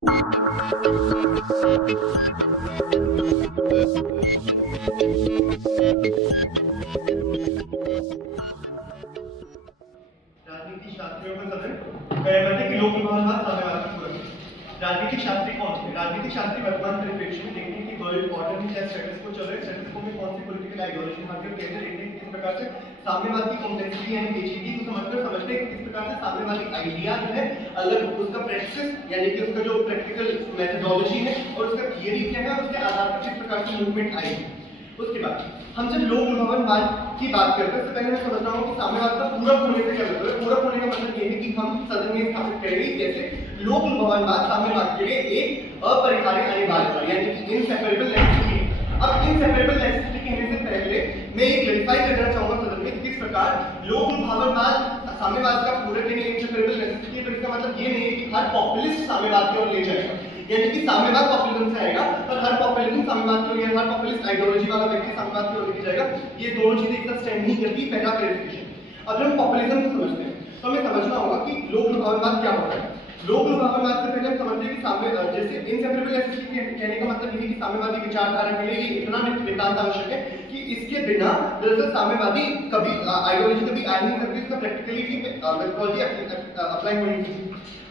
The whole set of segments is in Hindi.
राजनीति शास्त्रियों का समय कहते कि लोक विभाजनवाद साम्यवाद की पूरक है। राजनीतिक शास्त्री कौन थे? राजनीतिक शास्त्री वर्तमान परिप्रेक्ष्य में देखते हैं कि वर्ल्ड ऑर्डर में क्या स्टेटस को चल रहा है, स्टेटस को में कौन सी पॉलिटिकल आइडियोलॉजी हावी है, कैसे देखते हैं किस प्रकार से साम्यवाद की कॉम्प्लेक्सिटी यानी पेचीदगी को समझते हैं किस प्रकार से साम्यवादी आइडिया जो है अलग उसका प्रैक्टिस यानी कि उसका जो प्रैक्टिकल मेथोडोलॉजी है और उसका थियरी क्या है और उसके आधार पर किस प्रकार से मूवमेंट आएगी। उसके बाद हम जब लोक विभाजनवाद की बात करते हैं, उससे पहले मैं समझ रहा हूँ कि साम्यवाद का पूरक होने से क्या मतलब है। पूरक होने का मतलब ये है कि हम सदन में स्थापित करेंगे कैसे लोक विभाजनवाद साम्यवाद के लिए एक अपरिहार्य अनिवार्यता यानी कि इनसेपरेबल नेसेसिटी। अब इनसेपरेबल नेसेसिटी कहने से पहले मैं ये क्लैरिफाई करना चाहूंगा सदन में किस प्रकार लोक विभाजनवाद साम्यवाद का पूरक यानी इनसेपरेबल नेसेसिटी है। तो इसका मतलब ये नहीं है कि हर पॉपुलिस्ट साम्यवाद की ओर ले जाएगा, यानी कि साम्यवाद पॉपुलिज्म से आएगा पर हर पॉपुलिज्म साम्यवाद की ओर या हर पॉपुलिस्ट आइडियोलॉजी वाला व्यक्ति साम्यवाद की ओर लेके जाएगा। ये दोनों चीजें एक साथ स्टैंड नहीं करती। पहला क्लैरिफिकेशन। अब हम पॉपुलिज्म को समझते हैं तो हमें समझना होगा कि लोक विभाजनवाद क्या होता है। लोक विभाजनवाद से पहले हम समझते हैं कि साम्य जैसे इनसेपरेबल नेसेसिटी कहने का मतलब ये है कि साम्यवादी विचारधारा के लिए ये इतना नितांत आवश्यक है कि इसके बिना दरअसल साम्यवादी कभी आइडियोलॉजी कभी आ नहीं सकती, इसका प्रैक्टिकलिटी मेथोडोलॉजी अप्लाई हो नहीं सकती।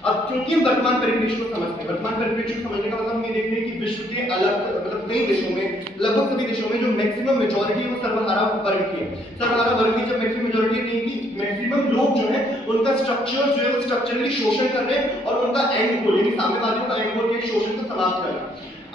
अब क्योंकि हम वर्तमान परिप्रेक्ष्य को समझते हैं, वर्तमान परिप्रेक्ष्य को समझने का मतलब हम ये देखते हैं कि विश्व के अलग मतलब कई देशों में लगभग सभी देशों में जो मैक्सिमम मेजॉरिटी है वो सर्वहारा वर्ग की है। सर्वहारा वर्ग की जब मैक्सिमम मेजॉरिटी नहीं की, मैक्सिमम लोग जो है उनका स्ट्रक्चर जो है वो स्ट्रक्चरली शोषण कर रहे हैं और उनका एंड गोल यानी साम्यवादियों का एंड गोल के शोषण को समाप्त कर रहे हैं।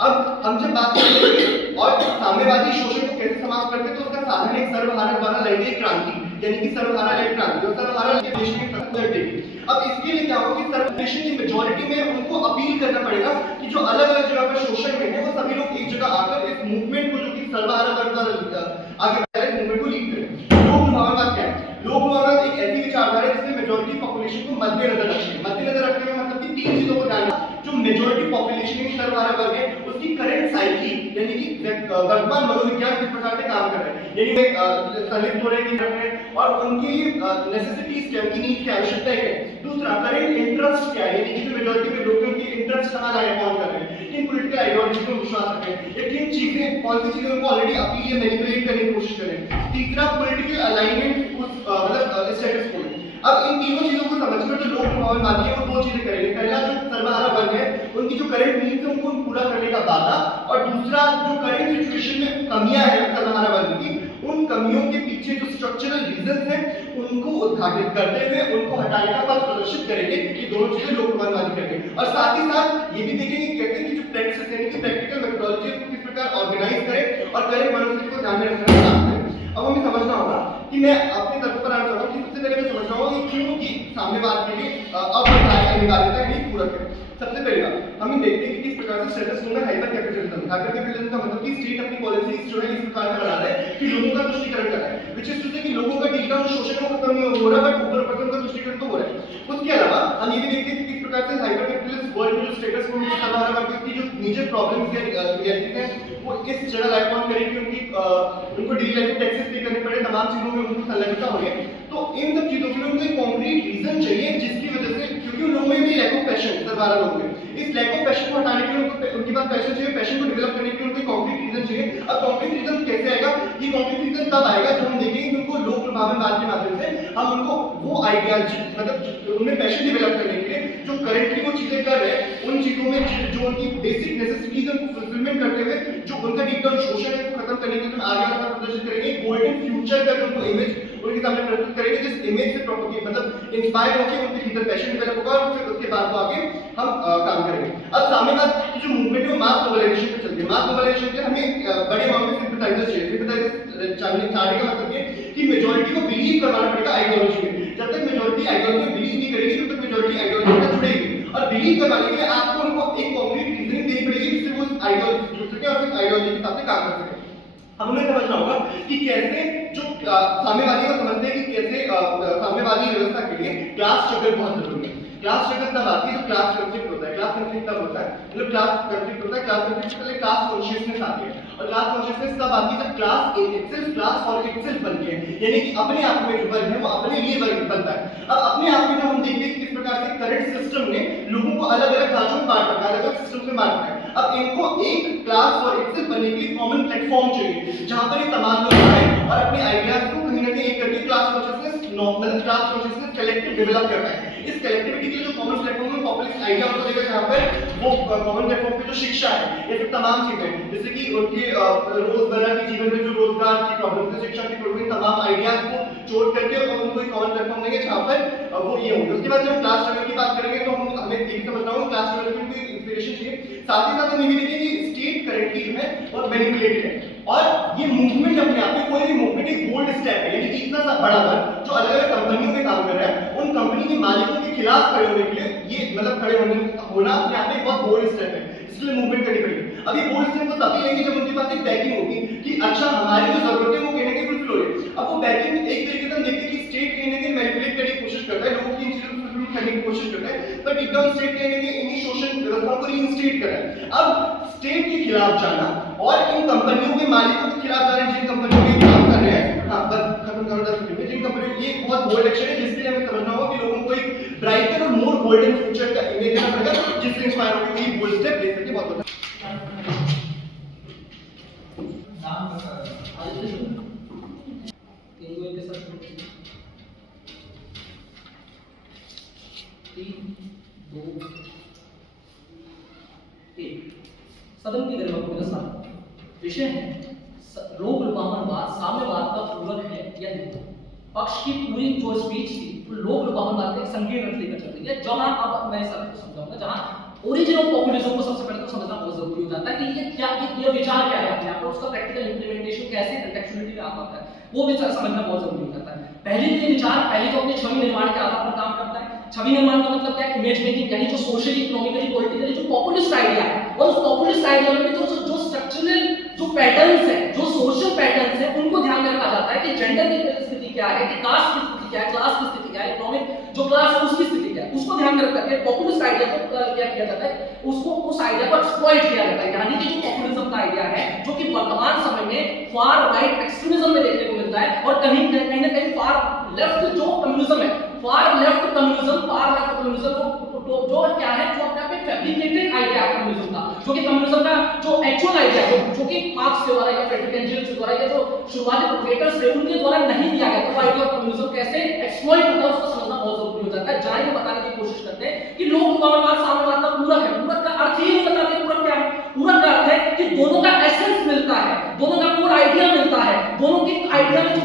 अब हम जब बात करते हैं और साम्यवादी शोषण को कैसे समाप्त करते हैं तो उसका साधन एक सर्वहारा द्वारा लाई गई क्रांति यानी कि सर्वहारा लैंड क्रांति और सर्वहारा के देश में कर देगी। अब इसके लिए क्या होगा कि सर्वदेश की मेजॉरिटी में उनको अपील करना पड़ेगा कि जो अलग अलग जगह पर शोषण में है वो सभी लोग एक जगह आकर इस मूवमेंट को जो कि सर्वहारा वर्ग द्वारा आगे बढ़ा है मूवमेंट को लीड करें। लोक विभाजनवाद क्या है? लोक विभाजनवाद एक ऐसी विचारधारा है जिसमें मेजॉरिटी पॉपुलेशन को मद्देनजर रखते हैं। मद्देनजर रखने का मतलब कि तीन चीजों को ध्यान रखना। जो मेजॉरिटी पॉपुलेशन में सर्वहारा वर्ग है उसकी करंट साइकी यानी कि वर्तमान मनोविज्ञान किस प्रकार से काम कर रहे हैं यानी संलिप्त हो रहे हैं और उनकी नेसेसिटीज क्या, उनकी नीड क्या, आवश्यकताएं क्या है। दूसरा करंट इंटरेस्ट क्या है यानी कि जो मेजॉरिटी में लोग उनकी इंटरेस्ट कहां जा रहे हैं, कौन कर रहे हैं, किन पॉलिटिकल आइडियोलॉजी को विश्वास रखते हैं, ये किन चीजें कौन सी चीजें उनको ऑलरेडी अपील या मैनिपुलेट करने की कोशिश करें। तीसरा पॉलिटिकल अलाइनमेंट उस मतलब स्टेटस को। अब इन तीनों चीजों को समझकर जो लोक विभाजनवादी है वो दो चीजें करेंगे। पहला जो सर्वहारा वर्ग है उनकी जो करंट नीड्स है उनको पूरा करने का वादा और दूसरा जो करंट सिचुएशन में कमियां हैं सर्वहारा वर्ग की उन कमियों के पीछे जो स्ट्रक्चरल रीजंस हैं उनको उद्घाटित करते हुए उनको हटाने का पथ प्रदर्शित करेंगे। ये दोनों चीजें लोक विभाजनवादी करेंगे और साथ ही साथ ये भी देखेंगे कैसे कि जो प्रैक्टिस यानी कि प्रैक्टिकल मेथोडोलॉजी है किस प्रकार ऑर्गेनाइज करें और करंट मनुष्य को ध्यान में रखने का काम करें। अब हमें समझना होगा कि मैं अपने तर्क पर आना चाहूंगा कि सबसे पहले मैं समझ रहा हूँ कि क्यों कि साम्यवाद के लिए अपरिहार्य अनिवार्यता नहीं पूरक है। सबसे पहले बात हम देखते हैं कि किस प्रकार से स्टेटस को हाइपर कैपिटलिज्म का मतलब कि स्टेट अपनी पॉलिसीज जो है इस प्रकार से बना रहा है कि लोगों का तुष्टीकरण कर रहा है, विच इज टू से कि लोगों का टीका शोषण को खत्म नहीं हो रहा बट ऊपर पर्सन का तुष्टीकरण तो हो रहा है। उसके अलावा हम ये भी देखते हैं कि किस प्रकार से हाइपर कैपिटलिस्ट वर्ल्ड में जो स्टेटस को सर्वहारा वर्ग की जो मेजर प्रॉब्लम्स या रियलिटी है वो इस जगह लाइक ऑन करें कि उनको डेली लाइफ टैक्सेस पे करने पड़े, तमाम चीजों में उनको संलग्नता हो रही है। तो इन सब चीजों के लिए उनको एक कॉन्क्रीट रीजन चाहिए जिसकी वजह से क्योंकि उन लोगों में भी लैक ऑफ पैशन सर्वहारा लोगों में इस लैक ऑफ पैशन को हटाने के लिए उनके पास पैशन चाहिए, पैशन को डेवलप करने के लिए उनको कॉन्क्रीट रीजन चाहिए। अब कॉन्क्रीट रीजन कैसे आएगा? ये कॉन्क्रीट रीजन तब आएगा जब हम देखेंगे कि उनको लोक विभाजनवाद के माध्यम से हम उनको वो आइडियालॉजी मतलब उनमें पैशन डेवलप करने के लिए जो करंटली वो चीजें कर रहे हैं उन चीजों में जो उनकी बेसिक नेसेसिटीज है उनको फुलफिलमेंट करते हुए जो उनका डीप डाउन शोषण है उसको खत्म करने के लिए आगे वाला प्रदर्शित करेंगे। गोल्डन फ्यूचर का जो उनको इमेज उनके सामने प्रस्तुत करेंगे जिस इमेज से प्रोपोगेट मतलब इंस्पायर होकर उनके भीतर पैशन डेवलप होगा और फिर उसके बाद वो आगे हम काम करेंगे। अब साम्यवाद की जो मूवमेंट है वो मास मोबिलाइजेशन पे चलती है। मास मोबिलाइजेशन के लिए हमें बड़े अमाउंट में सिंपैथाइजर्स चाहिए। सिंपैथाइजर्स चाहने का मतलब ये कि मेजॉरिटी को बिलीव करवाना पड़ेगा आइडियोलॉजी में। जब तक मेजॉरिटी आइडियोलॉजी में बिलीव नहीं करेगी तब तक मेजॉरिटी आइडियोलॉजी में जुड़ेगी और बिलीव करवाने के लिए आपको उनको एक कॉन्क्रीट रीजनिंग देनी पड़ेगी जिससे वो आइडियोलॉजी जुड़ सके और फिर आइडियोलॉजी के साथ काम कर सके। हमें समझना होगा कि कैसे जो साम्यवादी को समझते हैं कि कैसे साम्यवादी व्यवस्था के लिए क्लास स्ट्रगल बहुत जरूरी है। क्लास स्ट्रगल तब आती है जब क्लास कॉन्फ्लिक्ट होता है। क्लास कॉन्फ्लिक्ट तब होता है मतलब क्लास कॉन्फ्लिक्ट होता है, क्लास कॉन्फ्लिक्ट से पहले क्लास कॉन्शियसनेस आती है और क्लास कॉन्शियसनेस तब आती है जब class itself class for itself बनती है यानी कि अपने आप में जो वर्ग है वो अपने लिए वर्ग बनता है। अब अपने आप में जब हम देखते हैं कि किस प्रकार से करंट सिस्टम ने लोगों को अलग अलग ढांचों में बांट रखा है, अलग अलग सिस्टम में बांट रखा है। अब इनको एक क्लास और एक्सेल बनने के लिए कॉमन प्लेटफॉर्म चाहिए जहां पर ये तमाम लोग आए और अपने आइडियाज को कहीं ना कहीं एक करके क्लास कॉन्शियसनेस कलेक्टिव डेवलप करना है। इस कलेक्टिविटी के लिए जो कॉमन प्लेटफॉर्म में पॉपुलिस्ट आइडिया उनको देगा जहां पर वो कॉमन प्लेटफॉर्म पे जो शिक्षा है ये फिर तमाम चीजें जैसे कि उनके रोजमर्रा के जीवन में जो रोजगार की प्रॉब्लम है, शिक्षा की प्रॉब्लम, तमाम आइडियाज को जोड़ करके और उनको एक कॉमन प्लेटफॉर्म देंगे जहां पर वो ये होंगे। उसके बाद जब क्लास ट्रेवल की बात करेंगे तो हमें ये समझना होगा क्लास ट्रेवल की कोई इंस्पिरेशन चाहिए, साथ ही साथ हमें ये भी देखिए कि स्टेट करेंटली जो है और मैनिपुलेटेड है और ये मूवमेंट अपने आप में कोई भी मूवमेंट एक बोल्ड स्टेप है, यानी कि इतना सा बड़ा वर्ग जो अलग अलग कंपनियों में काम कर रहा है उन कंपनी के मालिकों के खिलाफ खड़े होने के लिए ये मतलब खड़े होना अपने आप में एक बहुत बोल्ड स्टेप है, इसलिए मूवमेंट करनी पड़ेगी। अब ये बोल्ड स्टेप तो तभी लेंगे जब उनके पास एक बैकिंग होगी कि अच्छा हमारी जो जरूरतें वो कहीं ना कहीं फुलफिल हो रही है। अब वो बैकिंग एक तरीके से हम देखते हैं कि स्टेट कहीं ना कहीं मैनिपुलेट करने की कोशिश करता है, लोगों की इंस्टीट्यूट फुलफिल करने की कोशिश करता है, पर डीप डाउन स्टेट कहीं ना कहीं इन्हीं शोषण व्यवस्थाओं को रीइंस्टेट कर रहा है। अब स्टेट के खिलाफ जाना और इन कंपनियों के मालिकों के खिलाफ जाना जिन कंपनियों के काम कर रहे हैं, हाँ बस खत्म करो 10 मिनट में, जिन कंपनियों ये बहुत बोल्ड एक्शन है जिसके लिए हमें समझना होगा कि लोगों को एक ब्राइटर और मोर गोल्डन फ्यूचर का इमेज देना पड़ेगा जिससे इंस्पायर होकर ये बोल्ड स्टेप ले सके। बहुत बहुत सदन की गरिमा विषय है लोक लुभावनवाद साम्यवाद का पूरक है या नहीं। पक्ष की पूरी जो स्पीच थी तो लोक लुभावनवाद का संकीर्ण अर्थ लेकर चल रही है, जहां अब मैं सबको समझाऊंगा जहां ओरिजिनल पॉपुलिज्म को सबसे पहले तो समझना बहुत जरूरी हो जाता है कि ये क्या ये विचार क्या है अपने आप, उसका प्रैक्टिकल इंप्लीमेंटेशन कैसे कंटेक्चुअलिटी में आ पाता है वो विचार समझना बहुत जरूरी हो जाता है। पहले ये विचार पहले तो अपने छवि निर्माण के आधार पर काम करता है। छवि निर्माण का मतलब क्या है? इमेज मेकिंग, यानी जो सोशली इकोनॉमिकली पॉलिटिकली जो पॉपुलिस्ट आइडिया है और उस पॉपुलिस्ट आइडिया में जो स्ट्रक्चरल जो पैटर्न्स है, जो सोशल पैटर्न्स है उनको ध्यान में रखा जाता है कि जेंडर की स्थिति क्या है, कि कास्ट की स्थिति क्या है, क्लास की स्थिति क्या है, इकोनॉमिक जो क्लास है उसकी स्थिति क्या है, उसको ध्यान में रख करके पॉपुलिस्ट आइडिया को क्या किया जाता है, उसको उस आइडिया को एक्सप्लॉइट किया जाता है। यानी कि जो पॉपुलिज्म का आइडिया है जो कि वर्तमान समय में फार राइट एक्सट्रीमिज्म में देखने को मिलता है और कहीं ना कहीं फार लेफ्ट जो कम्युनिज्म है, फार लेफ्ट कम्युनिज्म जो क्या है, जो अपने आप में फैब्रिकेटेड आइडिया है कम्युनिज्म का, जो कि कम्युनिज्म का जो एक्चुअल आइडिया है जो कि मार्क्स के द्वारा या फ्रेडरिक एंजल्स के द्वारा या जो शुरुआती प्रोपेटर्स थे उनके द्वारा नहीं दिया गया, तो आइडिया ऑफ कम्युनिज्म कैसे एक्सप्लॉइट होता है उसको समझना बहुत जरूरी हो जाता है। जहां ये बताने की कोशिश करते हैं कि लोक लुभावनवाद साम्यवाद का पूरक है। पूरक का अर्थ ये नहीं बताते पूरक क्या है। पूरक का अर्थ है कि दोनों का एसेंस मिलता है, दोनों का कोर आइडिया मिलता है, दोनों के आइडिया में जो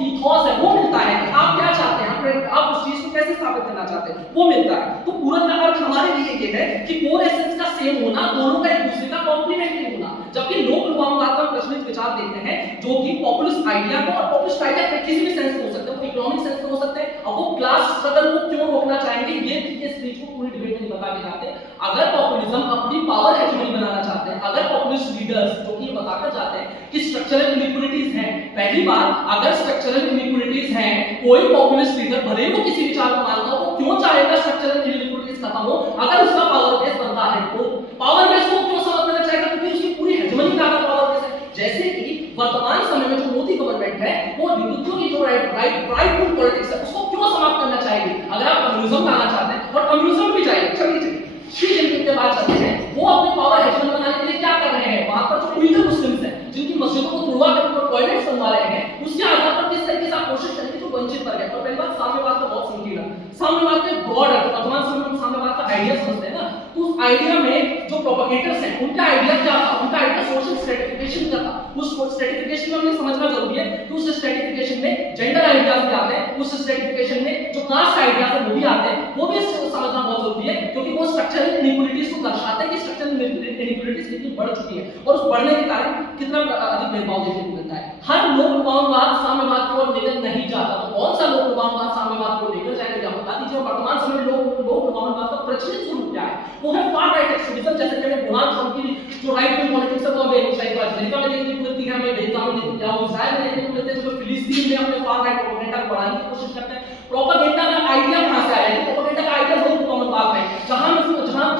इथॉस है वो मिलता है, आप क्या चाहते हैं, आप उस चीज को कैसे स्थापित करना चाहते हैं वो मिलता है। तो पूरक का अर्थ हमारे लिए ये है कि कोर एसेंस का सेम होना, दोनों का एक दूसरे का कॉम्प्लीमेंट्री होना। जबकि लोक लुभावनवाद का प्रचलित विचार देखते हैं जो कि पॉपुलिस्ट आइडिया को, और पॉपुलिस्ट आइडिया किसी भी सेंस में हो सकता है, वो इकोनॉमिक सेंस में हो सकते हैं, और वो क्लास स्ट्रगल को क्यों रोकना चाहेंगे ये स्पीच को पूरी डिबेट में बता के जाते हैं। अगर पॉपुलिज्म अपनी पावर हेजेमनी बनाना चाहते हैं, अगर पॉपुलिस्ट लीडर्स जो कि ये बताकर जाते हैं कि स्ट्रक्चरल इनइक्वालिटीज हैं, पहली बात अगर स्ट्रक्चरल इनइक्वालिटीज हैं, कोई पॉपुलिस्ट लीडर भले ही वो किसी विचार को मानता हो वो क्यों चाहेगा स्ट्रक्चरल इनइक्वालिटीज खत्म हो, अगर उसका पावर बेस बनता है तो पावर बेस को क्यों समझ लेना चाहेगा, क्योंकि उसकी पूरी हेजेमनी का पावर बेस है। जैसे कि वर्तमान समय में जो मोदी गवर्नमेंट है वो हिंदुत्व की जो राइटफुल पॉलिटिक्स है उसको क्यों समाप्त करना चाहेगी। अगर आप कम्युनिज्म लाना चाहते हैं और कम्युनिज्म भी चाहिए, चलिए शी जिनपिंग के बात करते हैं, वो अपने पावर हेजेमनी बनाने के लिए क्या कर रहे हैं, वहां पर जो उइगर मुस्लिम्स हैं जिनकी मस्जिदों को तुड़वा कर टॉयलेट्स बनवा रहे हैं, उसके आधार पर किस तरीके से आप कोशिश करेंगे जो वंचित वर्ग है। और पहली बात साम्यवाद का बहुत संकीर्ण, साम्यवाद के ब्रॉड है, वर्तमान समय में साम्यवाद का आइडिया समझते हैं ना, तो उस आइडिया में जो प्रोपेगेटर्स हैं उनका आइडिया क्या था, उनका आइडिया सोशल स्ट्रेटिफिकेशन का था। उस स्ट्रेटिफिकेशन में हमें समझना जरूरी है कि उस स्ट्रेटिफिकेशन में जेंडर आइडियाज भी आते हैं, उस स्ट्रेटिफिकेशन में जो कास्ट आइडियाज है वो भी आते हैं, वो भी समझना बहुत जरूरी है क्योंकि वो स्ट्रक्चरल इनइक्वालिटीज को दर्शाते हैं कि स्ट्रक्चरल इनइक्वालिटीज कितनी बढ़ चुकी है और उस बढ़ने के कारण कितना अधिक भेदभाव देखने को मिलता है। हर लोक लुभावनवाद साम्यवाद की ओर लेकर नहीं जाता, तो कौन सा लोक लुभावनवाद साम्यवाद को लेकर जाएगा क्या बता दीजिए। वर्तमान समय में लोक लुभावनवाद का प्रचलित स्वरूप क्या है, वो है फार राइट एक्सट्रीमिज्म। जैसे कि मैंने डोनाल्ड ट्रंप की जो राइट विंग पॉलिटिक्स है वो हमें शायद अमेरिका में देखने को मिलती है, हमें बेहतर में देखने को इजराइल में देखने को मिलते हैं, जो फिलिस्तीन में अपने फार राइट प्रोपेगेंडा को बढ़ाने की कोशिश करते हैं। प्रोपेगेंडा का आइडिया कहां से आया है, प्रोपेगेंडा का आइडिया लोक लुभावनवाद है, जहां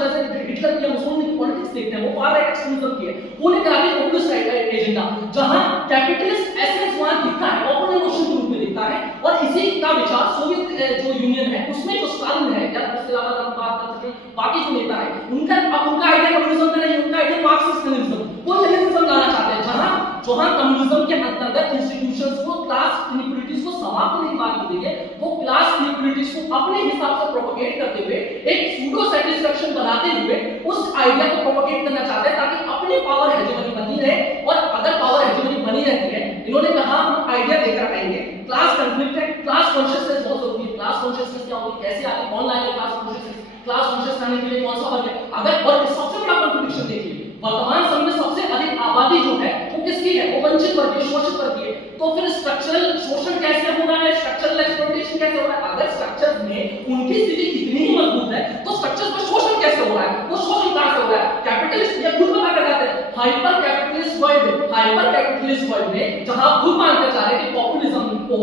जैसे हिटलर की मुसोलिनी की पॉलिटिक्स देखते हैं वो फार राइट एक्सट्रीमिज्म की है, वो लेकर आगे पॉपुलिस्ट एजेंडा, जहां कैपिटलिस्ट एसेंस वहां दिखता है, ओपन नोशन के रूप में दिखता है। और इसी का विचार सोवियत जो यूनियन है उसमें जो स्टालिन है या इसके अलावा अगर हम बात कर सकें बाकी जो नेता है उनका आइडिया कम्युनिज्म का नहीं, उनका आइडिया मार्क्सिस्ट कम्युनिज्म, वो लेनिनिज्म लाना चाहते हैं, जहां कम्युनिज्म के अंतर्गत इंस्टीट्यूशंस को, क्लास इनइक्वालिटीज को समाप्त करने की बात की गई है, वो क्लास इनइक्वालिटीज को अपने हिसाब से प्रोपेगेट करते हुए एक सूडो सेटिस्फैक्शन बनाते हुए उस आइडिया को प्रोपेगेट करना चाहते हैं ताकि अपनी पावर हेजेमनी बनी रहे। और अगर पावर हेजेमनी बनी रहती है, इन्होंने कहा हम आइडिया लेकर आएंगे, क्लास कॉन्फ्लिक्ट है, क्लास कॉन्शियसनेस बहुत जरूरी है। क्लास कॉन्शियसनेस क्या होगी, कैसे आगे, कौन लाएगा क्लास कॉन्शियसनेस, क्लास कॉन्शियस लाने के लिए कौन सा वर्ग है। अगर और सबसे बड़ा कॉन्ट्रडिक्शन देखिए, वर्तमान समय में सबसे अधिक आबादी जो है वो किसकी है, वो वंचित वर्ग की, शोषित वर्ग की है। तो फिर स्ट्रक्चरल शोषण कैसे हो रहा है, स्ट्रक्चरल एक्सप्लॉइटेशन कैसे हो रहा है। अगर स्ट्रक्चर में उनकी स्थिति इतनी ही मजबूत है तो स्ट्रक्चर पर शोषण कैसे हो रहा है, वो शोषण कहां से हो रहा है। कैपिटलिस्ट ये खुद बता कर जाते हैं, हाइपर कैपिटलिस्ट वर्ल्ड में जहां खुद मानते जा रहे हैं कि पॉपुलिज्म को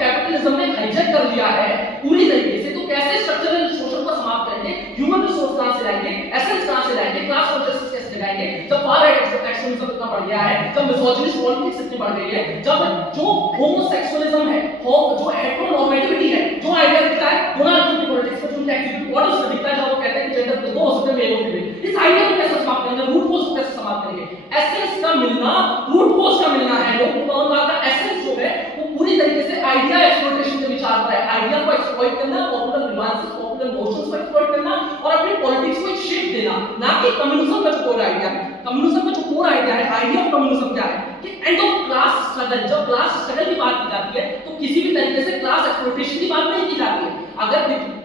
कैपिटलिज्म ने हाईजैक कर लिया है पूरी तरीके से, तो कैसे स्ट्रक्चरल शोषण को समाप्त करेंगे, ह्यूमन रिसोर्स कहां से लाएंगे, एसेंस कहां से लाएंगे, क्लास कॉन्शियसनेस कैसे जगाएंगे, जब फार राइट एक्सट्रीमिज्म इतना बढ़ गया है, जब मिसोजिनिस्ट पॉलिटिक्स इतनी बढ़ गई है, जब जो होमोसेक्सुअलिज्म है, जो हेटेरोनॉर्मेटिविटी है, जो आइडिया दिखता है डोनाल्ड की पॉलिटिक्स में, जो एक्टिविटी मॉडल्स में दिखता है, जब वो कहते हैं कि जेंडर के दो हो सकते हैं, मेल और फीमेल, इस आइडिया को कैसे समाप्त करेंगे, रूट कोज को कैसे समाप्त करेंगे। एसेंस का मिलना, रूट कोज का मिलना है, लोग का एसेंस जो है वो पूरी तरीके से आइडिया एक्सप्लॉइटेशन के विचार पर है, आइडिया को एक्सप्लॉइट करना, पॉपुलर ग्रीवांसेस, पॉपुलर नोशंस को एक्सप्लॉइट करना और अपनी पॉलिटिक्स को एक शेप देना, ना कि कम्युनिज्म का जो कोर आइडिया है। कम्युनिज्म का जो कोर आइडिया है, आइडिया ऑफ कम्युनिज्म क्या है कि एंड ऑफ क्लास स्ट्रगल, जब क्लास स्ट्रगल की बात की जाती है तो किसी भी तरीके से क्लास एक्सप्लॉइटेशन की बात नहीं की जाती है। अगर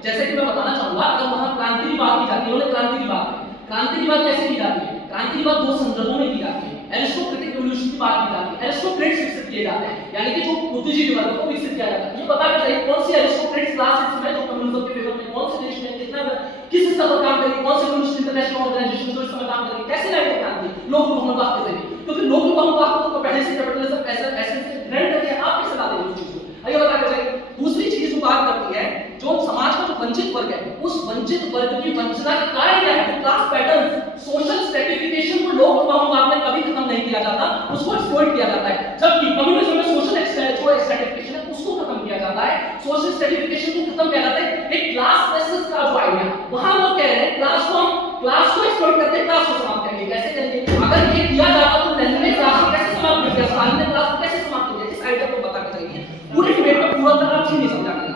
जैसे कि मैं बताना चाहूंगा, अगर वहां क्रांति की बात की जाती है, उन्होंने क्रांति की बात कैसे की जाती है, क्रांति की बात दो संदर्भों में की जाती है। एरिस्टोक्रेटिक रिवॉल्यूशन की बात की जाती है, एरिस्टोक्रेट्स विकसित किए जाते हैं, यानी कि जो बुद्धिजीवी वर्ग को विकसित किया जाता है। ये पता चाहिए कौन सी एरिस्टोक्रेट्स क्लास इस समय जो कम्युनिज्म के फेवर में, कौन से देश में, कितना किस स्तर पर काम करेगी, कौन से कम्युनिस्ट इंटरनेशनल ऑर्गेनाइजेशन जो इस समय काम करेगी, कैसे लाएंगे क्रांति, लोक बहुमतवाद के जरिए, क्योंकि लोक बहुमतवाद को पहले से कैपिटलिज्म ऐसे ग्रहण करके आप कैसे ला देंगे उस चीज को, आइए बता के जाइए। दूसरी चीज जो बात करती है, जो समाज का जो वंचित वर्ग है, उस वंचित वर्ग की वंचना के कारण क्या है, क्लास पैटर्न, सोशल स्ट्रेटिफिकेशन को लोक बहुमतवाद में कभी खत्म नहीं किया जाता, उसको एक्सप्लॉइट किया जाता है। जबकि कम्युनिज्म में सोशल स्ट्रेटिफिकेशन है उसको खत्म किया जाता है, सोशल स्ट्रेटिफिकेशन को खत्म किया जाता है। एक क्लास बेसिस का जो आइडिया, वहां लोग कह रहे हैं क्लास को एक्सप्लॉइट करते हैं, क्लास को समाप्त करेंगे। कैसे करेंगे, अगर ये किया जाता तो लेनिन क्लास को कैसे समाप्त किया, स्टालिन ने क्लास को कैसे समाप्त किया, इस आइडिया को पता कर चाहिए। पूरे डिबेट में पूरा तरह से नहीं समझा गया।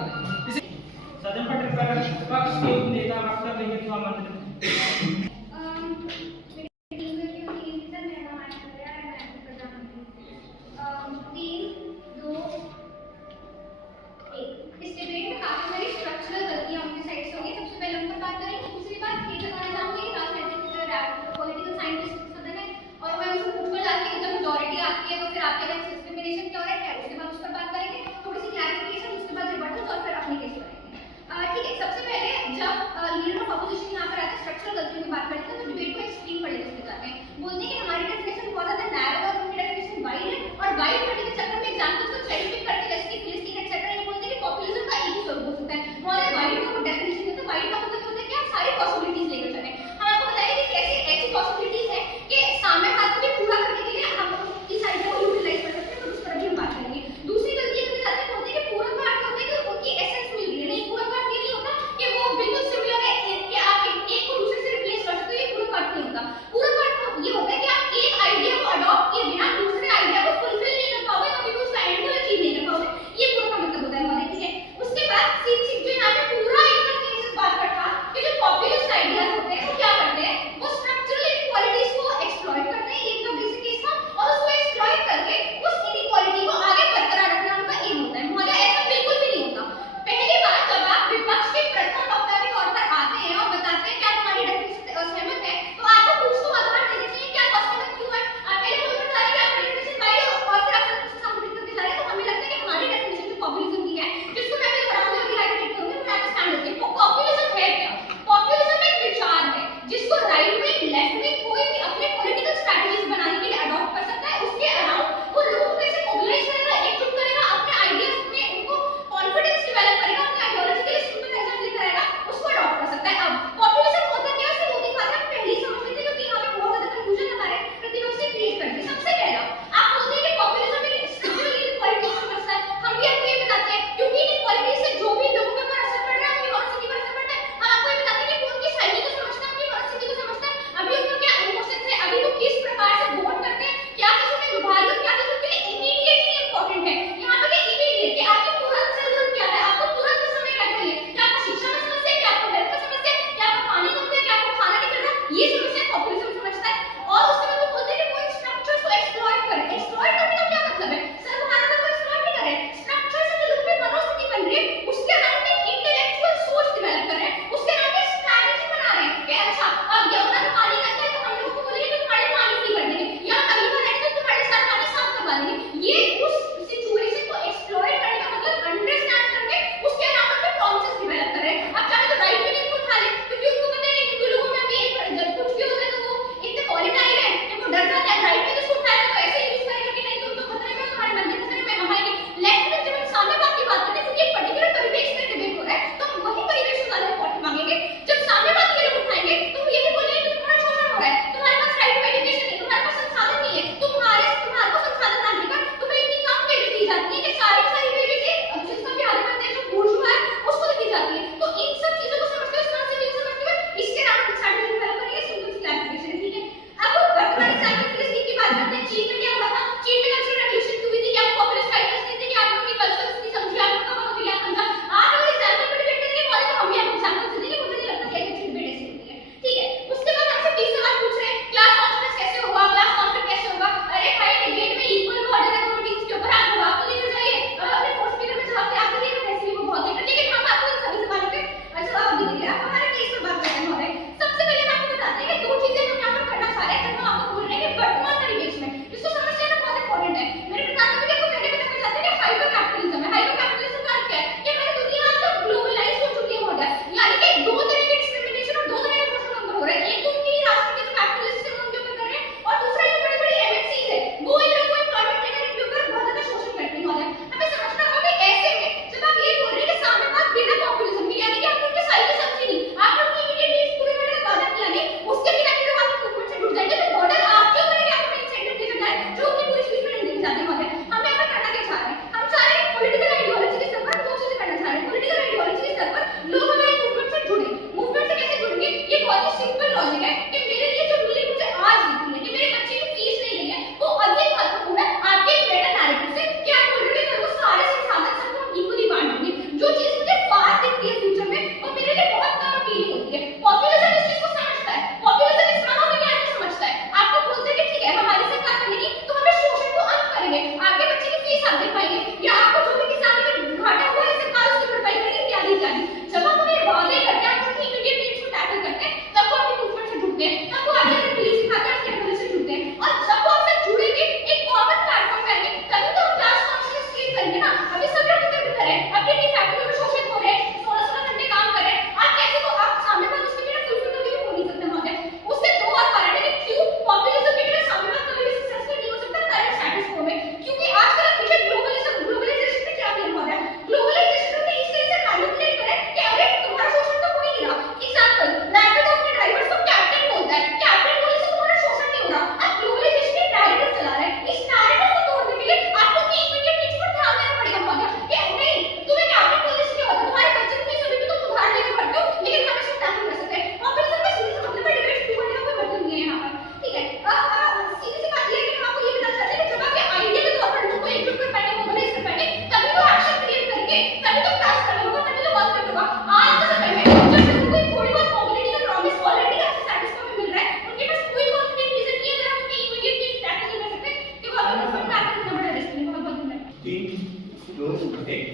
सदन पर विपक्ष के नेता वक्तव्य देंगे तो आमंत्रित। इस डिबेट में काफी सारी स्ट्रक्चरल गलतियां उनकी साइड से होंगी। सबसे पहले हम पर बात करेंगे, दूसरी बात ये बताना चाहूंगी कि राजनीतिक पॉलिटिकल साइंटिस्ट सदन है और मैं उनसे पूछकर जाती हूँ जब मेजॉरिटी आती है तो फिर आपके अगेंस्ट डिस्क्रिमिनेशन क्या हो रहा है, उसके बाद उस पर बात करेंगे, थोड़ी सी क्लैरिफिकेशन, उसके बाद रिबटल्स और फिर अपनी केस करेंगे। ठीक है, सबसे पहले जब लीडर ऑफ अपोजिशन यहाँ पर आते हैं स्ट्रक्चरल गलतियों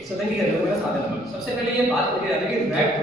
सदन की गणना का साधन है। सबसे पहले ये बात करके जाते हैं कि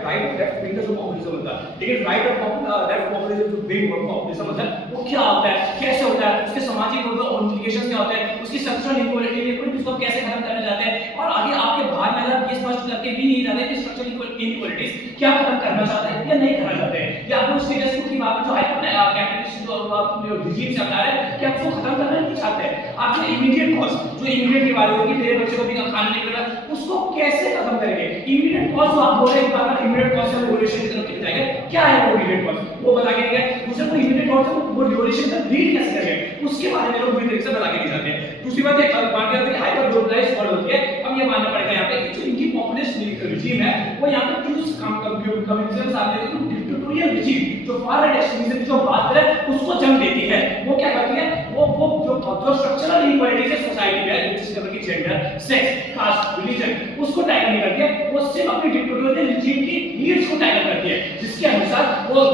राइट लेफ्ट विंग का जो पॉपुलिज्म होता है, लेकिन राइट और लेफ्ट पॉपुलिज्म जो विंग और पॉपुलिज्म होता है वो क्या होता है, कैसे होता है, उसके सामाजिक इम्प्लीकेशंस क्या होते हैं, उसकी स्ट्रक्चरल इनइक्वालिटी उसको कैसे खत्म करना चाहते हैं, और आगे आपके बाहर में अगर ये स्पष्ट करके भी नहीं जाते कि स्ट्रक्चरल इनइक्वालिटीज क्या खत्म करना चाहते हैं या नहीं करना चाहते हैं, या आपको स्टेटस को की बात जो हाइपर कैपिटलिस्ट जो रिजीम चल रहा है क्या उसको खत्म करना नहीं चाहते हैं। आप जो इमीडिएट कॉज जो इमीडिएट की बात होगी, मेरे बच्चे को भी खाना नहीं मिल रहा, उसको कैसे खत्म करेंगे। इमीडिएट कॉज जो आप बोल रहे हैं बार इमीडिएट कॉज से रिवॉल्यूशन की तरफ चले जाएंगे, क्या है वो इमीडिएट कॉज वो बता के दिया। दूसरा कोई इमीडिएट कॉज है वो रिवॉल्यूशन का लीड कैसे करेंगे उसके बारे में लोग पूरी तरीके से बता के नहीं जाते हैं। दूसरी बात ये मान के कि हाइपर ग्लोबलाइज्ड वर्ल्ड होती है, अब ये मानना पड़ेगा यहाँ पे कि जो इनकी पॉपुलिस्ट रिजीम है वो यहाँ पे चूज कम्युनिज्म साथ में डिक्टेटोरियल रिजीम जो फार राइट एक्सट्रीमिज्म की जो बात है उसको जन्म देती है। वो क्या करती है, वो जो स्ट्रक्चरल इनइक्वालिटीज है सोसाइटी में, जिस तरह की जेंडर, सेक्स, कास्ट, रिलीजन, उसको टैकल नहीं करती है, वो सिर्फ अपनी डिक्टेटोरियल रिजीम की नीड्स को टैकल करती है, जिसके अनुसार वो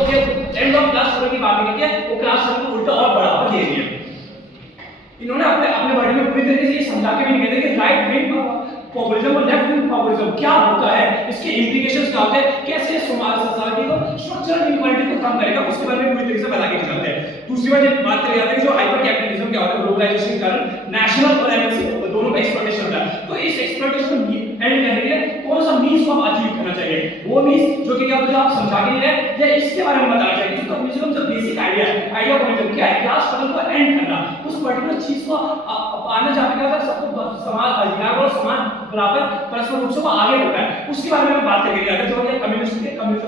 एंड ऑफ क्लास स्ट्रगल की बात नहीं करती है, वो क्लास स्ट्रगल को उल्टा और बढ़ावा दे रही है। इन्होंने अपने वर्ड में पूरी तरीके से ये समझा के भी नहीं कहते कि राइट विंग पॉपुलिज्म और लेफ्ट विंग पॉपुलिज्म क्या होता है, इसके इंप्लीकेशंस क्या होते हैं, कैसे समाज सोसाइटी को स्ट्रक्चरल इनइक्वालिटी को कम करेगा, उसके बारे में पूरी तरीके से बता के जाते हैं। दूसरी बात करी जाती है कि जो हाइपर कैपिटलिज्म क्या होता है, ग्लोबलाइजेशन के कारण नेशनल और एमएनसी दोनों का एक्सप्लॉइटेशन होता है। तो इस एक्सप्लॉइटेशन को एंड करने के लिए कौन सा मींस को आप अचीव करना चाहिए, वो मींस जो कि क्या होता है आप समझा के नहीं रहे, या इसके बारे में बताना चाहिए। जो कम्युनिज्म जो बेसिक आइडिया ऑफ कम्युनिज्म क्या है, क्लास स्ट्रगल को एंड करना, उस पर्टिकुलर चीज को आना चाहते हैं, सबको समाज अधिकार और समान बराबर परस्पर रूप से वो आगे बढ़ता है, उसके बारे में बात करेंगे। अगर जो है कम्युनिज्म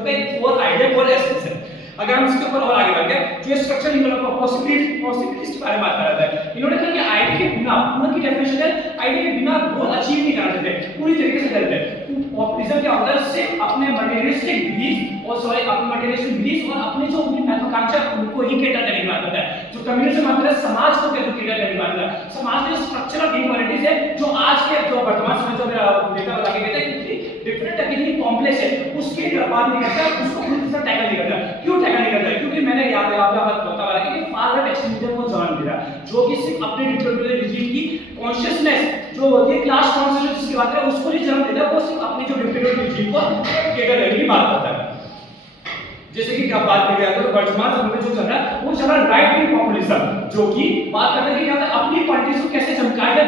का एक कोर आइडिया, कोर एसेंस है। अगर हम इसके ऊपर और आगे बढ़ते हैं, जो स्ट्रक्चरल पॉसिबिलिटीज के बारे में बात कर रहा था, इन्होंने कहा कि आइडिया के बिना, पूर्ण की डेफिनेशन है आइडिया के बिना गोल अचीव नहीं करना चाहते, पूरी तरीके से करते हैं। पॉपुलिज्म क्या होता है, सिर्फ अपने मटेरियलिस्टिक बिलीफ और अपने मटेरियलिस्टिक बिलीफ और अपने जो उनकी महत्वाकांक्षा उनको ही केटर करने की बात करता है। जो कम्युनिज्म आता है समाज को केटर करने की बात करता है, समाज में स्ट्रक्चरल इनइक्वालिटीज है जो आज के जो वर्तमान समय जो डेटा बता के कहते हैं कितनी डिफरेंट है, कितनी कॉम्प्लेक्स है, उसके बात नहीं करता, उसको पूरी तरह टैकल नहीं करता। क्यों टैकल नहीं करता? क्योंकि मैंने यहाँ पे आपको बता रहा है कि फार राइट एक्सट्रीमिज्म को जन्म दे रहा है, जो कि सिर्फ अपने डिक्टेटोरियल रिजीम की कॉन्शियसनेस जो होती है, क्लास कॉन्शियसनेस जिसकी बात है उसको नहीं जन्म देता, वो सिर्फ अपनी जो डिक्टेटोरियल रिजीम को केटर करने की बात करता है। जैसे कि क्या बात की गई है, तो वर्तमान समय में जो चल रहा है वो चल रहा है राइट विंग पॉपुलिज्म, जो कि बात करता है कि क्या अपनी पॉलिटिक्स को कैसे चमकाया जाए